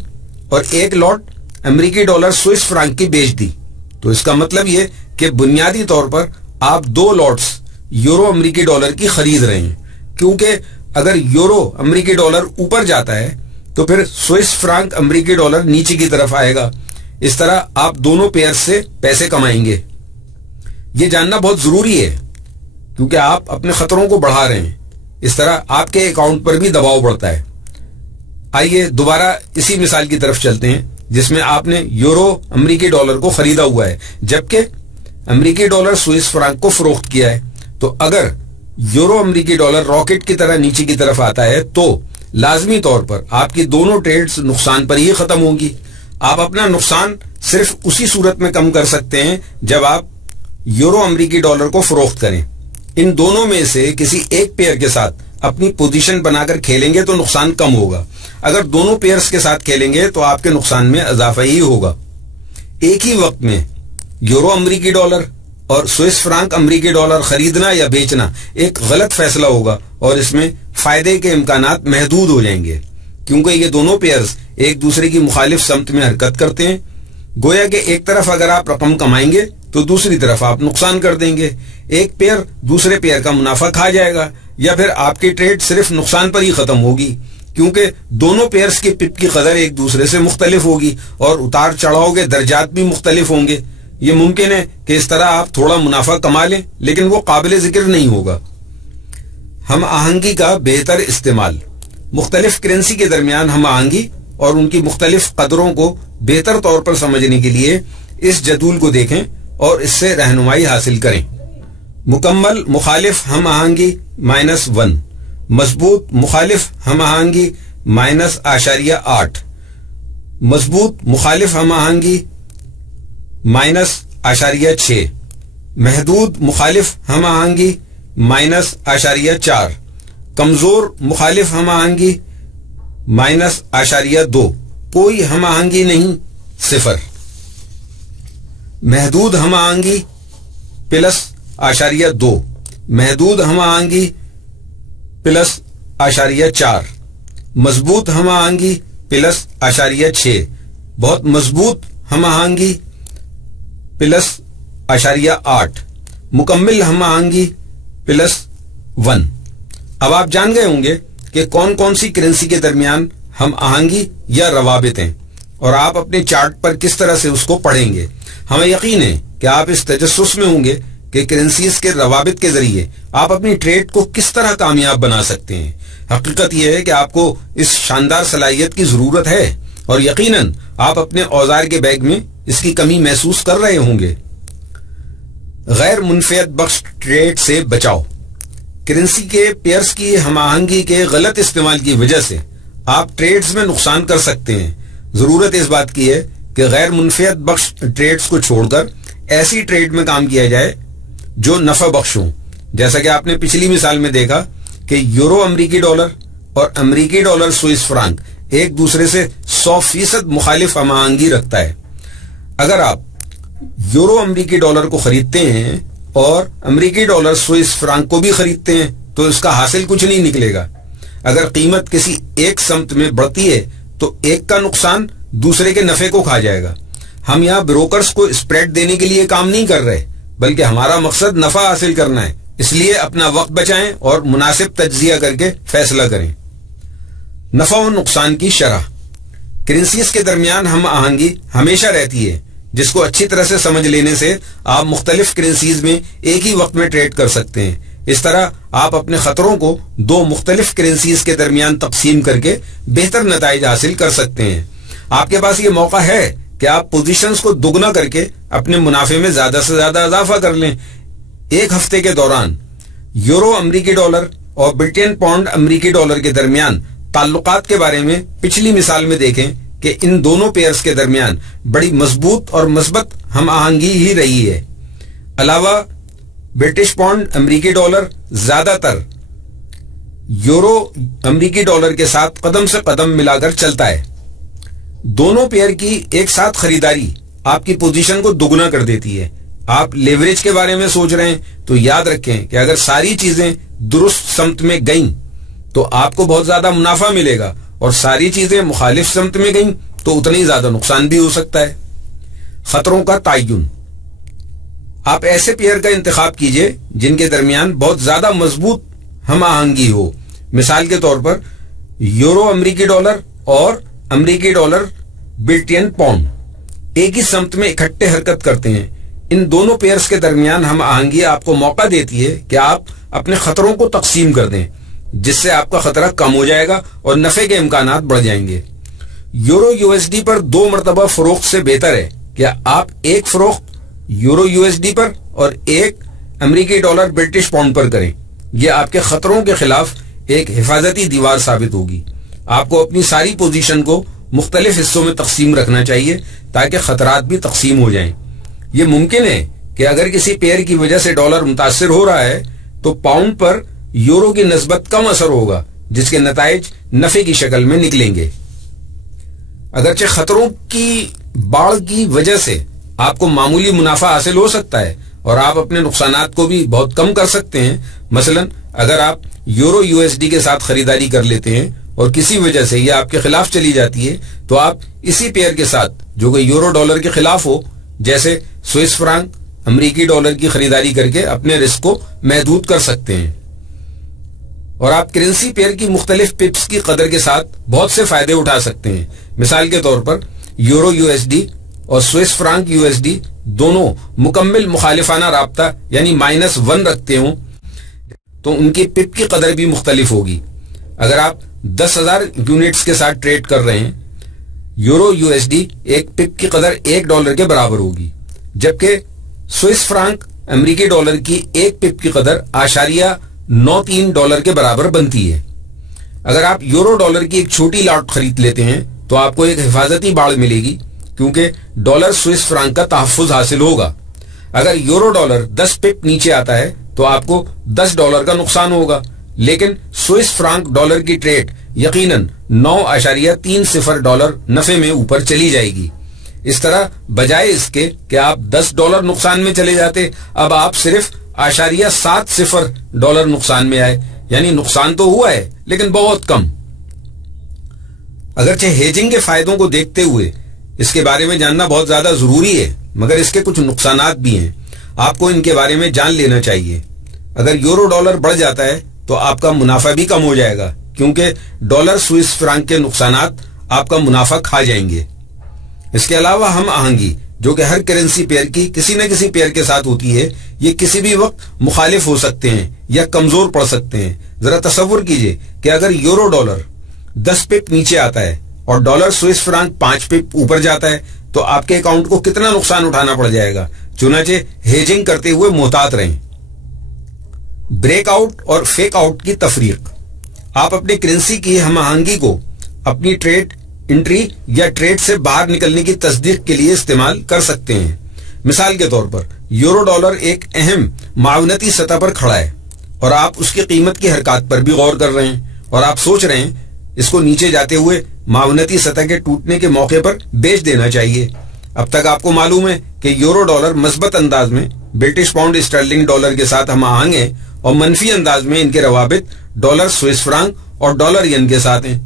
اور ایک لاٹ امریکی ڈالر سوئس فرانک کی بیچ دی. تو اس کا مطلب یہ کہ بنیادی طور پر آپ دو لاٹس یورو امریکی ڈالر کی خرید رہے ہیں. کیونکہ اگر یورو امریکی ڈالر اوپر جاتا ہے تو پھر سوئس فرانک امریکی ڈالر نیچے کی طرف آئے گا. اس طرح آپ دونوں پیئر سے پیسے کمائیں گے. یہ جاننا بہت ضروری ہے کیونکہ آپ اپنے خطروں کو بڑھا رہے ہیں. اس طرح آپ کے اکاؤنٹ پر بھی دباؤ بڑھتا ہے. آئیے دوبارہ اسی مثال کی طرف چلتے ہیں جس میں آپ نے یورو امریکی ڈالر کو خریدا ہوا ہے جبکہ امریکی ڈالر سوئس فرانک کو فروخت کیا ہے. تو اگر یورو امریکی ڈالر راکٹ کی طرح نیچے کی طرف آتا ہے تو لازمی طور پر آپ کی دونوں ٹریڈز نقصان پر ہی ختم ہوں گی. آپ اپنا نقصان صرف اسی صورت میں کم کر سکتے ہیں جب آپ یورو امریکی ڈالر کو فروخت کریں. ان دونوں میں سے کسی ایک پیئر کے ساتھ اپنی پوزیشن بنا کر کھیلیں گے تو نقصان کم ہوگا. اگر دونوں پیئرز کے ساتھ کھیلیں گے تو آپ کے نقصان میں اضافہ ہی ہوگا. ایک ہی وقت میں یورو امریکی ڈالر اور سوئس فرانک امریکی ڈالر خریدنا یا بیچنا ایک غلط فیصلہ ہوگا اور اس میں فائدے کے امکانات محدود ہو جائیں گے کیونکہ یہ دونوں پیئرز ایک دوسرے کی مخالف سمت میں حرکت کرتے ہیں. گویا کہ ایک طرف اگر آپ رقم کمائیں گے تو دوسری طرف آپ نقصان کر دیں گے. ایک پیئر دوسرے پیئر کا منافع کھا جائے گا یا پھر آپ کی ٹریڈ صرف نقصان پر ہی ختم ہوگی کیونکہ دونوں پیئرز کی پپ کی قدر ایک دوسرے سے مختلف ہوگی اور اتار چڑھاؤ کے درجات بھی مختلف ہوں گے. یہ ممکن ہے کہ اس طرح آپ تھوڑا منافع کما لیں لیکن وہ قابل ذکر نہیں ہوگا. ہم آہنگی کا بہتر استعمال. مختلف کرنسی کے درمیان ہم آہنگی اور ان کی مختلف قدروں کو بہتر طور پر سمجھنے کے لیے اس جدول کو دیکھیں اور اس سے رہنمائی حاصل کریں. مکمل مخالف ہم آہنگی -1، مضبوط مخالف ہم آہنگی -0.8، مضبوط مخالف ہم آہنگی -0.6، محدود مخالف ہم آہنگی -0.4، کمزور مخالف ہم آہنگی -2، کوئی ہم آہنگی نہیں 0، محدود ہم آہنگی +0.2، محدود ہم آہنگی +0.4، مضبوط ہم آہنگی +0.6، بہت مضبوط ہم آہنگی +0.8، مکمل ہم آہنگی +1۔ اب آپ جان گئے ہوں گے کہ کون کون سی کرنسی کے درمیان ہم آہنگی یا روابط ہیں اور آپ اپنے چارٹ پر کس طرح سے اس کو پڑھیں گے۔ ہمیں یقین ہے کہ آپ اس تجسس میں ہوں گے کہ کرنسیز کے روابط کے ذریعے آپ اپنی ٹریڈ کو کس طرح کامیاب بنا سکتے ہیں۔ حقیقت یہ ہے کہ آپ کو اس شاندار صلاحیت کی ضرورت ہے اور یقیناً آپ اپنے اوزار کے بیگ میں اس کی کمی محسوس کر رہے ہوں گے۔ غیر منفعت بخش ٹریڈ سے بچاؤ۔ کرنسی کے پیئرز کی ہم آہنگی کے غلط استعمال کی وجہ سے آپ ٹریڈز میں نقصان کر سکتے ہیں۔ ضرورت اس بات کی ہے کہ غیر منفعت بخش ٹریڈز کو چھوڑ کر ایسی ٹریڈ میں کام کیا جائے جو نفع بخش ہوں۔ جیسا کہ آپ نے پچھلی مثال میں دیکھا کہ یورو امریکی ڈالر اور امریکی ڈالر سوئس فرانک ایک دوسرے سے 100% مخالف ہم آہنگی رکھتا ہے۔ اگر آپ یورو امریکی ڈالر کو خریدتے ہیں اور امریکی ڈالر سوئس فرانک کو بھی خریدتے ہیں تو اس کا حاصل کچھ نہیں نکلے گا۔ اگر قیمت کسی ایک سمت میں بڑھتی ہے تو ایک کا نقصان دوسرے کے نفع کو کھا جائے گا۔ ہم یہاں بروکرز کو اسپریڈ دینے کے لیے کام نہیں کر رہے بلکہ ہمارا مقصد نفع حاصل کرنا ہے۔ اس لیے اپنا وقت بچائیں اور مناسب تجزیہ کر کے فیصلہ کریں۔ نفع و نقصان کی شرح۔ کرنسیز کے درمیان ہم آہنگی ہمیشہ رہتی ہے جس کو اچھی طرح سے سمجھ لینے سے آپ مختلف کرنسیز میں ایک ہی وقت میں ٹریڈ کر سکتے ہیں۔ اس طرح آپ اپنے خطروں کو دو مختلف کرنسیز کے درمیان تقسیم کر کے بہتر نتائج حاصل کر سکتے ہیں۔ آپ کے پاس یہ موقع ہے کہ آپ پوزیشنز کو دگنا کر کے اپنے منافع میں زیادہ سے زیادہ اضافہ کر لیں۔ ایک ہفتے کے دوران یورو امریکی ڈالر اور برٹن پاؤنڈ امریکی ڈالر کے درمیان تعلقات کے بارے میں پچھلی مثال میں دیکھیں کہ ان دونوں پیئرز کے درمیان بڑی مضبوط اور مثبت ہم آہنگی ہی رہی ہے۔ علاوہ ब्रिटिश पाउंड अमरीकी डॉलर ज्यादातर यूरो अमरीकी डॉलर के साथ कदम से कदम मिलाकर चलता है। दोनों पेयर की एक साथ खरीदारी आपकी पोजीशन को दुगना कर देती है। आप लेवरेज के बारे में सोच रहे हैं तो याद रखें कि अगर सारी चीजें दुरुस्त समत में गईं तो आपको बहुत ज्यादा मुनाफा मिलेगा, और सारी चीजें मुखालिफ समत में गईं तो उतना ही ज्यादा नुकसान भी हो सकता है। खतरों का तयन, आप ऐसे पेयर का इंतखाब कीजिए जिनके दरमियान बहुत ज्यादा मजबूत हम आहंगी हो। मिसाल के तौर पर यूरो अमरीकी डॉलर और अमरीकी डॉलर ब्रिटेन पाउंड एक ही समत में इकट्ठे हरकत करते हैं। इन दोनों पेयर्स के दरमियान हम आहंगी आपको मौका देती है कि आप अपने खतरों को तकसीम कर दें, जिससे आपका खतरा कम हो जाएगा और नफे के इम्कानात बढ़ जाएंगे। यूरो यूएसडी पर 2 मरतबा फरोख्त से बेहतर है कि आप एक फरोख्त यूरो यूएसडी पर और एक अमरीकी डॉलर ब्रिटिश पाउंड पर करें। यह आपके खतरों के खिलाफ एक हिफाजती दीवार साबित होगी। आपको अपनी सारी पोजीशन को मुख्तलिफ हिस्सों में तकसीम रखना चाहिए ताकि खतरात भी तकसीम हो जाएं। यह मुमकिन है कि अगर किसी पेयर की वजह से डॉलर मुतासिर हो रहा है तो पाउंड पर यूरो की नस्बत कम असर होगा, जिसके नताइज नफे की शक्ल में निकलेंगे। अगरचे खतरों की बाढ़ की वजह से आपको मामूली मुनाफा हासिल हो सकता है और आप अपने नुकसानात को भी बहुत कम कर सकते हैं। मसलन अगर आप यूरो यूएसडी के साथ खरीदारी कर लेते हैं और किसी वजह से यह आपके खिलाफ चली जाती है तो आप इसी पेयर के साथ जो कि यूरो डॉलर के खिलाफ हो, जैसे स्विस फ्रांक अमरीकी डॉलर की खरीदारी करके अपने रिस्क को महदूद कर सकते हैं। और आप करेंसी पेयर की मुख्तलिफ पिप्स की कदर के साथ बहुत से फायदे उठा सकते हैं। मिसाल के तौर पर यूरो यूएसडी और स्विस फ्रांक यूएसडी दोनों मुकम्मल मुखालिफाना राब्ता यानी -1 रखते हों तो उनकी पिप की कदर भी मुख्तलिफ होगी। अगर आप 10,000 यूनिट्स के साथ ट्रेड कर रहे हैं, यूरो यूएसडी एक पिप की कदर $1 के बराबर होगी, जबकि स्विस फ्रांक अमरीकी डॉलर की एक पिप की कदर $0.93 के बराबर बनती है। अगर आप यूरो डॉलर की एक छोटी लॉट खरीद लेते हैं तो आपको एक हिफाजती बाड़ मिलेगी, क्योंकि डॉलर स्विस फ्रांक का तहफ़्फ़ुज़ हासिल होगा। अगर यूरो डॉलर 10 पिप नीचे आता है तो आपको $10 का नुकसान होगा, लेकिन स्विस फ्रांक डॉलर की ट्रेड यकीनन $9.30 नफे में ऊपर चली जाएगी। इस तरह बजाय इसके कि आप $10 नुकसान में चले जाते, अब आप सिर्फ $0.70 नुकसान में आए, यानी नुकसान तो हुआ है लेकिन बहुत कम। अगरचे हेजिंग के फायदों को देखते हुए इसके बारे में जानना बहुत ज्यादा जरूरी है, मगर इसके कुछ नुकसानात भी हैं। आपको इनके बारे में जान लेना चाहिए। अगर यूरो डॉलर बढ़ जाता है तो आपका मुनाफा भी कम हो जाएगा, क्योंकि डॉलर स्विस फ्रांक के नुकसानात आपका मुनाफा खा जाएंगे। इसके अलावा हम आहंगी जो कि हर करेंसी पेयर की किसी न किसी पेयर के साथ होती है, ये किसी भी वक्त मुखालिफ हो सकते हैं या कमजोर पड़ सकते हैं। जरा तसव्वुर कीजिए कि अगर यूरो डॉलर 10 पिप नीचे आता है और डॉलर स्विस फ्रांक 5 पिप ऊपर जाता है तो आपके अकाउंट को कितना नुकसान उठाना पड़ जाएगा। चुनाचे हेजिंग करते हुए मोहतात रहें। ब्रेकआउट और फेक आउट की तफरीक, आप अपनी करेंसी की हम आहंगी को अपनी ट्रेड एंट्री या ट्रेड से बाहर निकलने की तस्दीक के लिए इस्तेमाल कर सकते हैं। मिसाल के तौर पर यूरो डॉलर एक अहम मावनती सतह पर खड़ा है और आप उसकी कीमत की हरकत पर भी गौर कर रहे हैं और आप सोच रहे हैं इसको नीचे जाते हुए मावनती सतह के टूटने के मौके पर बेच देना चाहिए। अब तक आपको मालूम है कि यूरो डॉलर मस्बत अंदाज में ब्रिटिश पाउंड स्टर्लिंग डॉलर के साथ हम आहंग हैं और मनफी अंदाज में इनके रवाबित डॉलर स्विस फ्रांक और डॉलर येन के साथ हैं।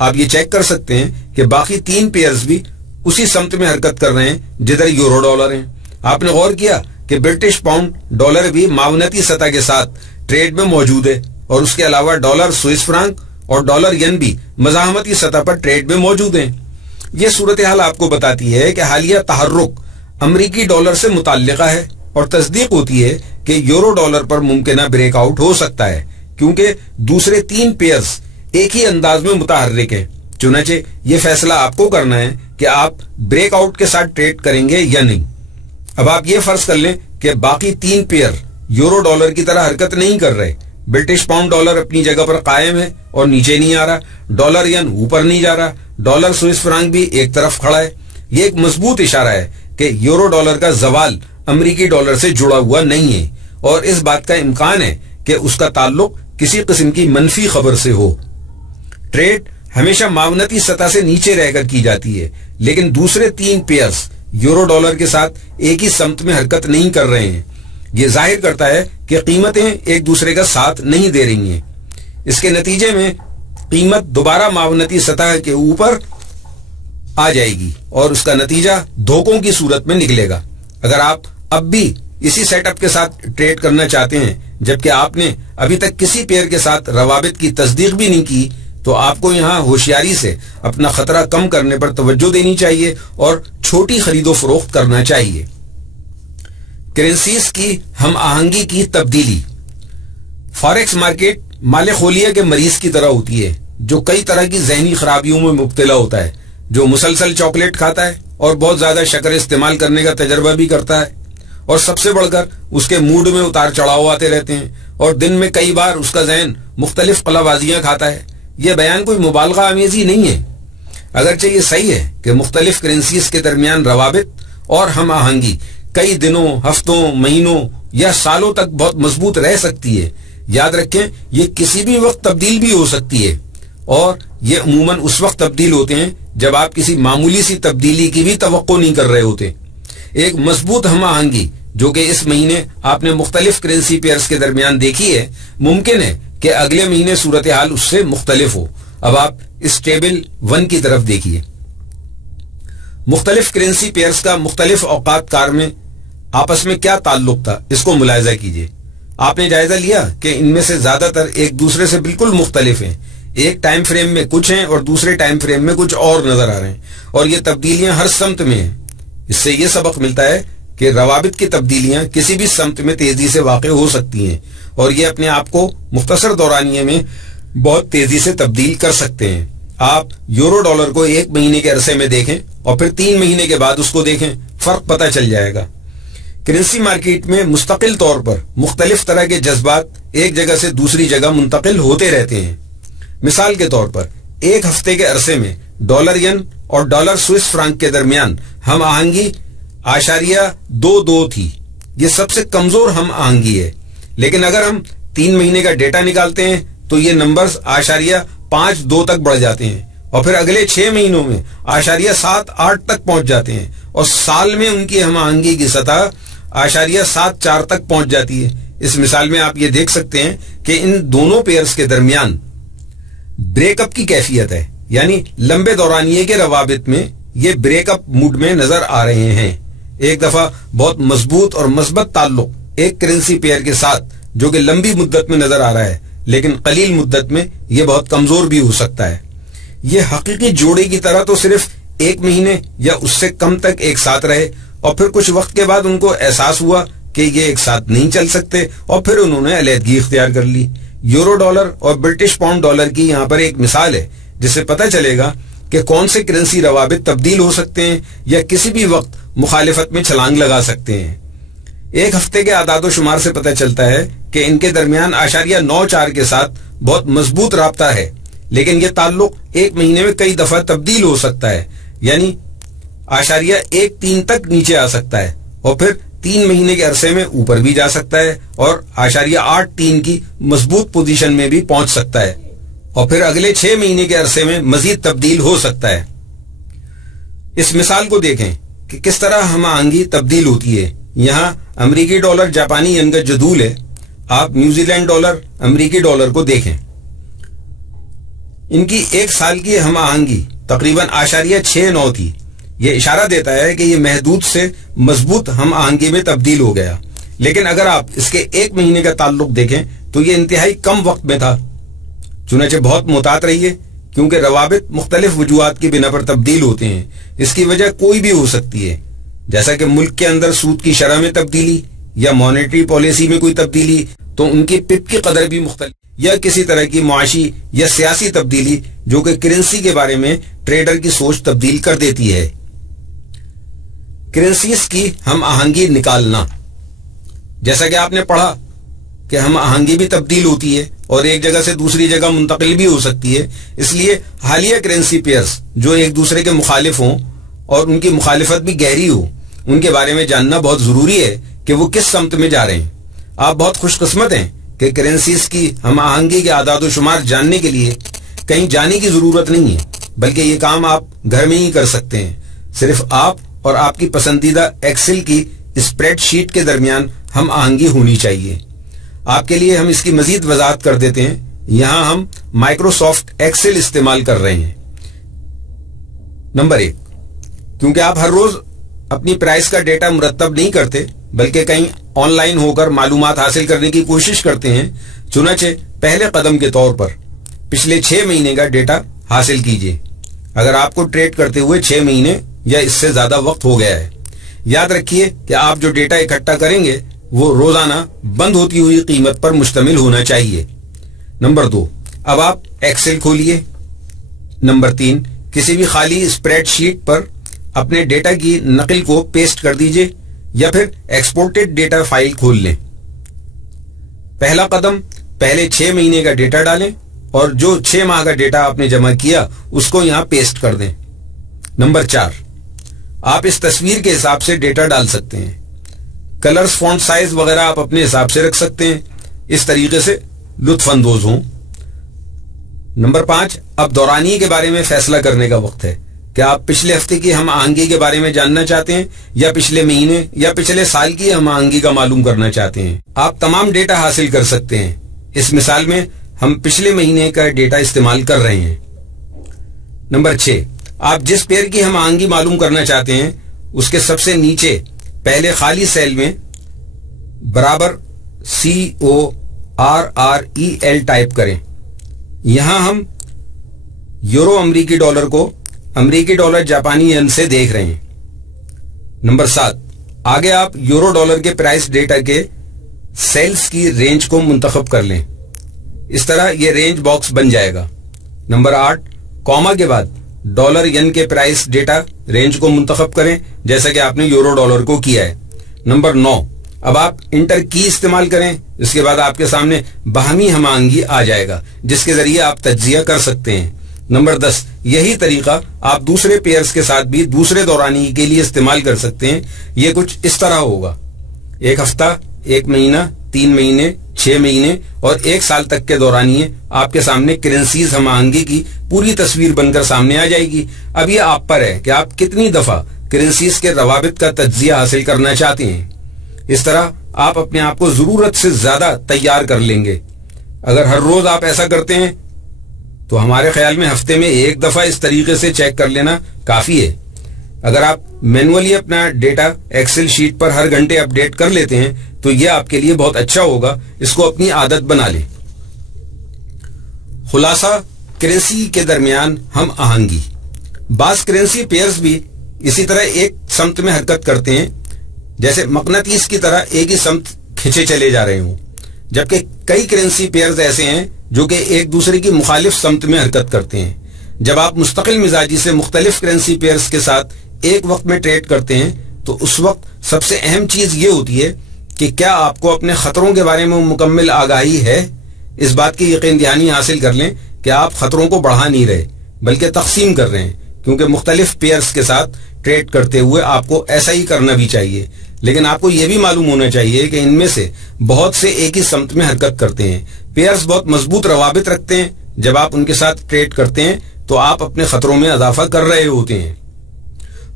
आप ये चेक कर सकते हैं कि बाकी 3 पेयर्स भी उसी समत में हरकत कर रहे हैं जिधर यूरो डॉलर हैं। आपने गौर किया कि ब्रिटिश पाउंड डॉलर भी मावनती सतह के साथ ट्रेड में मौजूद है और उसके अलावा डॉलर स्विस फ्रांक और डॉलर येन भी मज़ाहमती सतह पर ट्रेड में मौजूद हैं। यह सूरत हाल आपको बताती है कि हालिया तहर्रुक अमरीकी डॉलर से मुताल्लिका है और तस्दीक होती है कि यूरो डॉलर पर मुमकिन ब्रेकआउट हो सकता है, क्योंकि दूसरे 3 पेयर्स एक ही अंदाज में मुतहर्रिक है। चुनाचे ये फैसला आपको करना है कि आप ब्रेकआउट के साथ ट्रेड करेंगे या नहीं। अब आप ये फर्ज कर लें कि बाकी 3 पेयर यूरो डॉलर की तरह हरकत नहीं कर रहे। ब्रिटिश पाउंड डॉलर अपनी जगह पर कायम है और नीचे नहीं आ रहा, डॉलर येन ऊपर नहीं जा रहा, डॉलर स्विस फ्रांक भी एक तरफ खड़ा है। ये एक मजबूत इशारा है कि यूरो डॉलर का जवाल अमरीकी डॉलर से जुड़ा हुआ नहीं है اور اس بات کا امکان ہے کہ اس کا تعلق کسی قسم کی منفی خبر سے ہو۔ ٹریڈ ہمیشہ معاونتی سطح سے نیچے رہ کر کی جاتی ہے، لیکن دوسرے 3 پیئرز یورو ڈالر کے ساتھ ایک ہی سمت میں حرکت نہیں کر رہے ہیں۔ یہ ظاہر کرتا ہے کہ قیمتیں ایک دوسرے کا ساتھ نہیں دے رہی ہیں۔ اس کے نتیجے میں قیمت دوبارہ معاونتی سطح کے اوپر آ جائے گی اور اس کا نتیجہ دھوکوں کی صورت میں نکلے گا۔ اگر آپ اب بھی اسی سیٹ اپ کے ساتھ ٹریڈ کرنا چاہتے ہیں جبکہ آپ نے ابھی تک کسی پیئر کے ساتھ روابط کی تصدیق بھی نہیں کی، تو آپ کو یہاں ہوشیاری سے اپنا خطرہ کم کرنے پر توجہ دینی چاہیے اور چھوٹی خرید و فروخت کرنا چاہیے۔ کرنسیز کی ہم آہنگی کی تبدیلی۔ فاریکس مارکیٹ مال خولیہ کے مریض کی طرح ہوتی ہے جو کئی طرح کی ذہنی خرابیوں میں مبتلا ہوتا ہے، جو مسلسل چاکلیٹ کھاتا ہے اور بہت زیادہ شکر استعمال کرنے کا تجربہ بھی کرتا ہے، اور سب سے بڑھ کر اس کے موڈ میں اتار چڑھاؤ آتے رہتے ہیں اور دن میں کئی بار اس کا ذہن مختلف قلع بازیاں کھاتا ہے۔ یہ بیان کوئی مبالغہ آمیزی نہیں ہے، اگرچہ یہ صحیح ہے کہ مختلف کرنسیز کے درمیان روابط اور ہم آہنگی کئی دنوں، ہفتوں، مہینوں یا سالوں تک بہت مضبوط رہ سکتی ہے۔ یاد رکھیں یہ کسی بھی وقت تبدیل بھی ہو سکتی ہے، اور یہ عموماً اس وقت تبدیل ہوتے ہیں جب آپ کسی معمولی سی تبدیلی کی بھی توقع نہیں کر رہے ہوتے۔ ایک مضبوط ہم آہنگی جو کہ اس مہینے آپ نے مختلف کرنسی پیئرز کے درمیان دیکھی ہے، ممکن ہے کہ اگلے مہینے صورتحال اس سے مختلف ہو۔ اب آپ اس ٹیبل 1 کی طرف دیکھیے۔ مختلف کرنسی پیئرز کا مختلف اوقات کار میں آپس میں کیا تعلق تھا، اس کو ملاحظہ کیجیے۔ آپ نے جائزہ لیا کہ ان میں سے زیادہ تر ایک دوسرے سے بالکل مختلف ہیں، ایک ٹائم فریم میں کچھ ہیں اور دوسرے ٹائم فریم میں کچھ اور نظر آ رہے ہیں، اور یہ تبدیلیاں ہر سمت میں ہیں۔ اس سے یہ سبق ملتا ہے کہ روابط کی تبدیلیاں کسی بھی سمت میں تیزی سے واقع ہو سکتی ہیں، اور یہ اپنے آپ کو مختصر دورانیے میں بہت تیزی سے تبدیل کر سکتے ہیں۔ آپ یورو ڈالر کو 1 مہینے کے عرصے میں دیکھیں اور پھر 3 مہینے کے بعد اس کو دیکھیں، فرق پتہ چل جائے گا۔ کرنسی مارکیٹ میں مستقل طور پر مختلف طرح کے جذبات ایک جگہ سے دوسری جگہ منتقل ہوتے رہتے ہیں۔ مثال کے طور پر 1 ہفتے کے عرصے میں ڈالر ین اور ڈالر سوئس فرانک کے درمیان ہم آہنگی 0.22 تھی۔ یہ سب سے کمزور ہم آہنگی ہے، لیکن اگر ہم 3 مہینے کا ڈیٹا نکالتے ہیں تو یہ نمبرز 0.52 تک بڑھ جاتے ہیں، اور پھر اگلے 6 مہینوں میں 0.78 تک پہنچ جاتے ہیں، اور سال میں ان کی ہم آہنگی کی سطح 0.74 تک پہنچ جاتی ہے۔ اس مثال میں آپ یہ دیکھ سکتے ہیں کہ ان دونوں پیئرز کے درمیان بریک اپ کی کیفیت ہے، یعنی لمبے دورانیے کے روابط میں یہ بریک اپ موڈ میں نظر آ رہے ہیں۔ ایک دفعہ بہت مضبوط اور مثبت تعلق ایک کرنسی پیئر کے ساتھ جو کہ لمبی مدت میں نظر آ رہا ہے، لیکن قلیل مدت میں یہ بہت کمزور بھی ہو سکتا ہے۔ یہ حقیقی جوڑے کی طرح تو صرف 1 مہینے یا اس سے کم تک ایک ساتھ رہے، اور پھر کچھ وقت کے بعد ان کو احساس ہوا کہ یہ ایک ساتھ نہیں چل سکتے، اور پھر انہوں نے علیحدگی اختیار کر لی۔ یورو ڈالر اور برٹش پاؤنڈ ڈالر کی یہاں پر ایک مثال ہے جس سے پتہ چلے گا کہ کون سے کرنسی روابط تبدیل ہو سکتے ہیں یا کسی بھی وقت مخالفت میں چھلانگ لگا سکتے ہیں۔ 1 ہفتے کے اعداد و شمار سے پتہ چلتا ہے کہ ان کے درمیان 0.94 کے ساتھ بہت مضبوط رابطہ ہے، لیکن یہ تعلق 1 مہینے میں کئی دفعہ تبدیل ہو سکتا ہے، یعنی 0.13 تک نیچے آ سکتا ہے، اور پھر 3 مہینے کے عرصے میں اوپر بھی جا سکتا ہے اور 0.83 کی مضبوط پوزیشن میں بھی پہنچ سکتا ہے، اور پھر اگلے 6 مہینے کے عرصے میں مزید تبدیل ہو سکتا ہے۔ اس مثال کو دیکھیں کہ کس طرح ہم آہنگی تبدیل ہوتی ہے۔ یہاں امریکی ڈالر جاپانی ین کا جدول ہے، آپ نیوزی لینڈ ڈالر امریکی ڈالر کو دیکھیں۔ ان کی 1 سال کی ہم آہنگی تقریباً 0.69 تھی۔ یہ اشارہ دیتا ہے کہ یہ محدود سے مضبوط ہم آہنگی میں تبدیل ہو گیا، لیکن اگر آپ اس کے 1 مہینے کا تعلق دیکھیں تو یہ انتہائی کم وقت میں تھا۔ چنانچہ بہت محتاط رہیے، کیونکہ روابط مختلف وجوہات کی بنا پر تبدیل ہوتے ہیں۔ اس کی وجہ کوئی بھی ہو سکتی ہے، جیسا کہ ملک کے اندر سود کی شرح میں تبدیلی یا مانیٹری پالیسی میں کوئی تبدیلی، تو ان کی پپ کی قدر بھی مختلف، یا کسی طرح کی معاشی یا سیاسی تبدیلی جو کہ کرنسی کے بارے میں ٹریڈر کی سوچ تبدیل کر دیتی ہے۔ کرنسیز کی ہم آہنگی نکالنا۔ جیسا کہ آپ نے پڑھا کہ ہم آہنگی بھی تبدیل ہوتی ہے اور ایک جگہ سے دوسری جگہ منتقل بھی ہو سکتی ہے، اس لیے حالیہ کرنسی پیئرز جو ایک دوسرے کے مخالف ہوں اور ان کی مخالفت بھی گہری ہو، ان کے بارے میں جاننا بہت ضروری ہے کہ وہ کس سمت میں جا رہے ہیں۔ आप बहुत खुश किस्मत हैं कि करेंसीज की हम आहंगी के आदाद व शुमार जानने के लिए कहीं जाने की जरूरत नहीं है, बल्कि ये काम आप घर में ही कर सकते हैं। सिर्फ आप और आपकी पसंदीदा एक्सेल की स्प्रेडशीट के दरमियान हम आहंगी होनी चाहिए। आपके लिए हम इसकी मजीद वजाहत कर देते हैं। यहां हम माइक्रोसॉफ्ट एक्सेल इस्तेमाल कर रहे हैं। नंबर 1, क्योंकि आप हर रोज अपनी प्राइस का डेटा मुरतब नहीं करते बल्कि कहीं ऑनलाइन होकर मालूमात हासिल करने की कोशिश करते हैं, चुनाचे पहले कदम के तौर पर पिछले 6 महीने का डेटा हासिल कीजिए। अगर आपको ट्रेड करते हुए 6 महीने या इससे ज्यादा वक्त हो गया है, याद रखिए कि आप जो डेटा इकट्ठा करेंगे वो रोजाना बंद होती हुई कीमत पर मुश्तमिल होना चाहिए। नंबर 2, अब आप एक्सेल खोलिए। नंबर 3, किसी भी खाली स्प्रेडशीट पर अपने डेटा की नकल को पेस्ट कर दीजिए या फिर एक्सपोर्टेड डेटा फाइल खोल लें। पहला कदम, पहले 6 महीने का डेटा डालें और जो 6 माह का डेटा आपने जमा किया उसको यहां पेस्ट कर दें। नंबर 4, आप इस तस्वीर के हिसाब से डेटा डाल सकते हैं। कलर्स, फॉन्ट साइज वगैरह आप अपने हिसाब से रख सकते हैं, इस तरीके से लुत्फ अंदोज हों। नंबर 5, अब दौरानिये के बारे में फैसला करने का वक्त है। क्या आप पिछले हफ्ते की हम आहंगी के बारे में जानना चाहते हैं या पिछले महीने या पिछले साल की हम आहंगी का मालूम करना चाहते हैं? आप तमाम डेटा हासिल कर सकते हैं। इस मिसाल में हम पिछले महीने का डेटा इस्तेमाल कर रहे हैं। नंबर 6, आप जिस पेयर की हम आहंगी मालूम करना चाहते हैं उसके सबसे नीचे पहले खाली सेल में बराबर CORREL टाइप करें। यहां हम यूरो अमरीकी डॉलर को अमरीकी डॉलर जापानी येन से देख रहे हैं। नंबर 7, आगे आप यूरो डॉलर के प्राइस डेटा के सेल्स की रेंज को मुंतखब कर लें। इस तरह यह रेंज बॉक्स बन जाएगा। नंबर 8, कॉमा के बाद डॉलर येन के प्राइस डेटा रेंज को मुंतखब करें जैसा कि आपने यूरो डॉलर को किया है। नंबर 9, अब आप इंटर की इस्तेमाल करें। इसके बाद आपके सामने बाहमी हम आहंगी आ जाएगा जिसके जरिए आप तज्जिया कर सकते हैं। नंबर 10, यही तरीका आप दूसरे पेयर्स के साथ भी दूसरे दौरानी के लिए इस्तेमाल कर सकते हैं। यह कुछ इस तरह होगा: 1 हफ्ता, 1 महीना, 3 महीने, 6 महीने और 1 साल तक के दौरानिये आपके सामने करेंसीज हम आहंगी की पूरी तस्वीर बनकर सामने आ जाएगी। अब यह आप पर है कि आप कितनी दफा करेंसीज के रवाबित का तज्जिया हासिल करना चाहते हैं। इस तरह आप अपने आप को जरूरत से ज्यादा तैयार कर लेंगे। अगर हर रोज आप ऐसा करते हैं तो हमारे ख्याल में हफ्ते में 1 दफा इस तरीके से चेक कर लेना काफी है। अगर आप मैनुअली अपना डेटा एक्सेल शीट पर हर घंटे अपडेट कर लेते हैं तो यह आपके लिए बहुत अच्छा होगा। इसको अपनी आदत बना लें। खुलासा, करेंसी के दरमियान हम आहंगी। बास करेंसी पेयर्स भी इसी तरह एक समत में हरकत करते हैं, जैसे मकनातीस की तरह एक ही समत खिंचे चले जा रहे हों, जबकि कई करेंसी पेयर्स ऐसे हैं जो कि एक दूसरे की मुखालिफ समत में हरकत करते हैं। जब आप मुस्तकिल मिजाजी से मुख्तलिफ करेंसी पेयर्स के साथ एक वक्त में ट्रेड करते हैं तो उस वक्त सबसे अहम चीज ये होती है कि क्या आपको अपने खतरों के बारे में मुकम्मल आगाही है। इस बात की यकीन दहानी हासिल कर लें कि आप खतरों को बढ़ा नहीं रहे बल्कि तकसीम कर रहे हैं, क्योंकि मुख्तलिफ पेयर्स के साथ ट्रेड करते हुए आपको ऐसा ही करना भी चाहिए। लेकिन आपको यह भी मालूम होना चाहिए कि इनमें से बहुत से एक ही समत में हरकत करते हैं। पेयर्स बहुत मजबूत रवाबित रखते हैं। जब आप उनके साथ ट्रेड करते हैं तो आप अपने खतरों में इजाफा कर रहे होते हैं।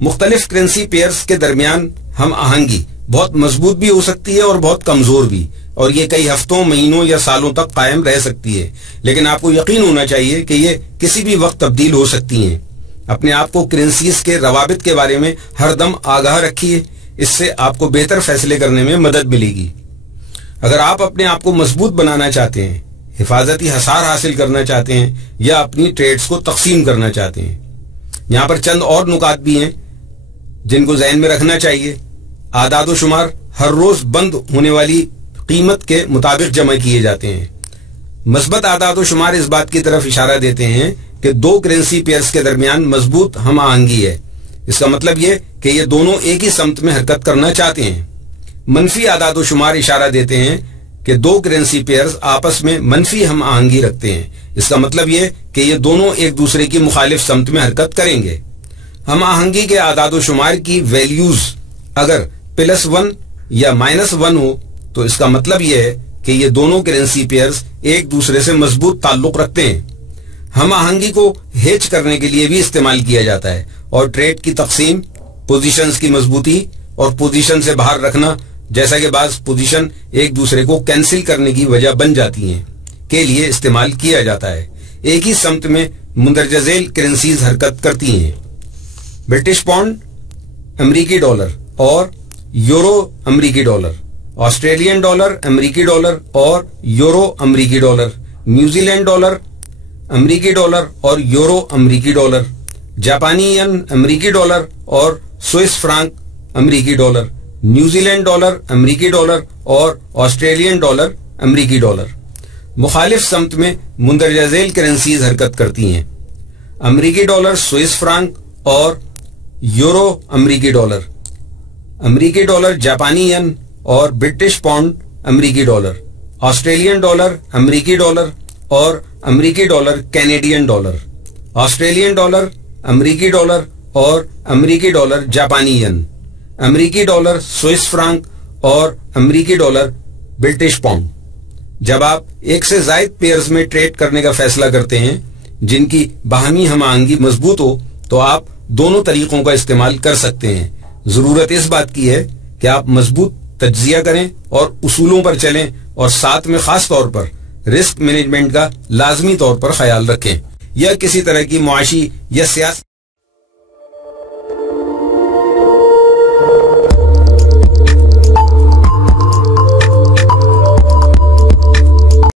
मुख्तलिफ करेंसी पेयर्स के दरमियान हम आहंगी बहुत मजबूत भी हो सकती है और बहुत कमजोर भी, और ये कई हफ्तों, महीनों या सालों तक कायम रह सकती है। लेकिन आपको यकीन होना चाहिए कि ये किसी भी वक्त तब्दील हो सकती हैं। अपने आप को करेंसीज के रवाबित के बारे में हरदम आगाह रखिए, इससे आपको बेहतर फैसले करने में मदद मिलेगी। अगर आप अपने आप को मजबूत बनाना चाहते हैं, हिफाजती हसार हासिल करना चाहते हैं या अपनी ट्रेड्स को तकसीम करना चाहते हैं, यहाँ पर चंद और नुकात भी हैं जिनको ज़हन में रखना चाहिए। आदाद शुमार हर रोज बंद होने वाली कीमत के मुताबिक जमा किए जाते हैं। मस्बत आदाद शुमार इस बात की तरफ इशारा देते हैं कि 2 करेंसी पेयर्स के दरमियान मजबूत हम आहंगी है। इसका मतलब ये कि ये दोनों एक ही समत में हरकत करना चाहते हैं। मनफी आदाद शुमार इशारा देते हैं कि 2 करेंसी पेयर्स आपस में मनफी हम आहंगी रखते हैं। इसका मतलब ये कि ये दोनों एक दूसरे की मुखालिफ समत में हरकत करेंगे। हम आहंगी के आदाद शुमार की वैल्यूज अगर +1 या -1 हो تو اس کا مطلب یہ ہے کہ یہ دونوں کرنسی پیئرز ایک دوسرے سے مضبوط تعلق رکھتے ہیں۔ ہم آہنگی کو ہیج کرنے کے لیے بھی استعمال کیا جاتا ہے، اور ٹریڈ کی تقسیم، پوزیشنز کی مضبوطی اور پوزیشن سے باہر رکھنا، جیسا کہ بعض پوزیشن ایک دوسرے کو کینسل کرنے کی وجہ بن جاتی ہیں، کے لیے استعمال کیا جاتا ہے۔ ایک ہی سمت میں مندرجہ ذیل کرنسیز حرکت کرتی ہیں۔ برٹش پاؤنڈ، امریکی ڈالر اور یورو امریکی ڈالر، آسٹریلین ڈالر، امریکی ڈالر اور یورو امریکی ڈالر، نیوزی لینڈ ڈالر، امریکی ڈالر اور یورو امریکی ڈالر، جاپانی ین، امریکی ڈالر اور سوئس فرانک امریکی ڈالر، نیوزی لینڈ ڈالر، امریکی ڈالر اور آسٹریلین ڈالر، امریکی ڈالر۔ مخالف سمت میں مندرجہ ذیل کرنسیز حرکت کرتی ہیں۔ امریکی ڈالر، سوئس فرانک اور یورو امریکی ڈالر، امریکی ڈالر، جاپانی ین اور برٹش پاؤنڈ امریکی ڈالر، آسٹریلین ڈالر، امریکی ڈالر اور امریکی dollar Canadian dollar, Australian dollar, امریکی ڈالر اور امریکی ڈالر جاپانی ین، امریکی ڈالر، سوئس فرانک اور امریکی ڈالر برٹش پاؤنڈ۔ جب آپ ایک سے زائد پیئرز میں ٹریڈ کرنے کا فیصلہ کرتے ہیں جن کی باہمی ہم آہنگی مضبوط ہو، تو آپ دونوں طریقوں کا استعمال کر سکتے ہیں۔ ضرورت اس بات کی ہے کہ آپ مضبوط تجزیہ کریں اور اصولوں پر چلیں، اور ساتھ میں خاص طور پر رسک مینجمنٹ کا لازمی طور پر خیال رکھیں۔ یا کسی طرح کی معاشی یا سیاسی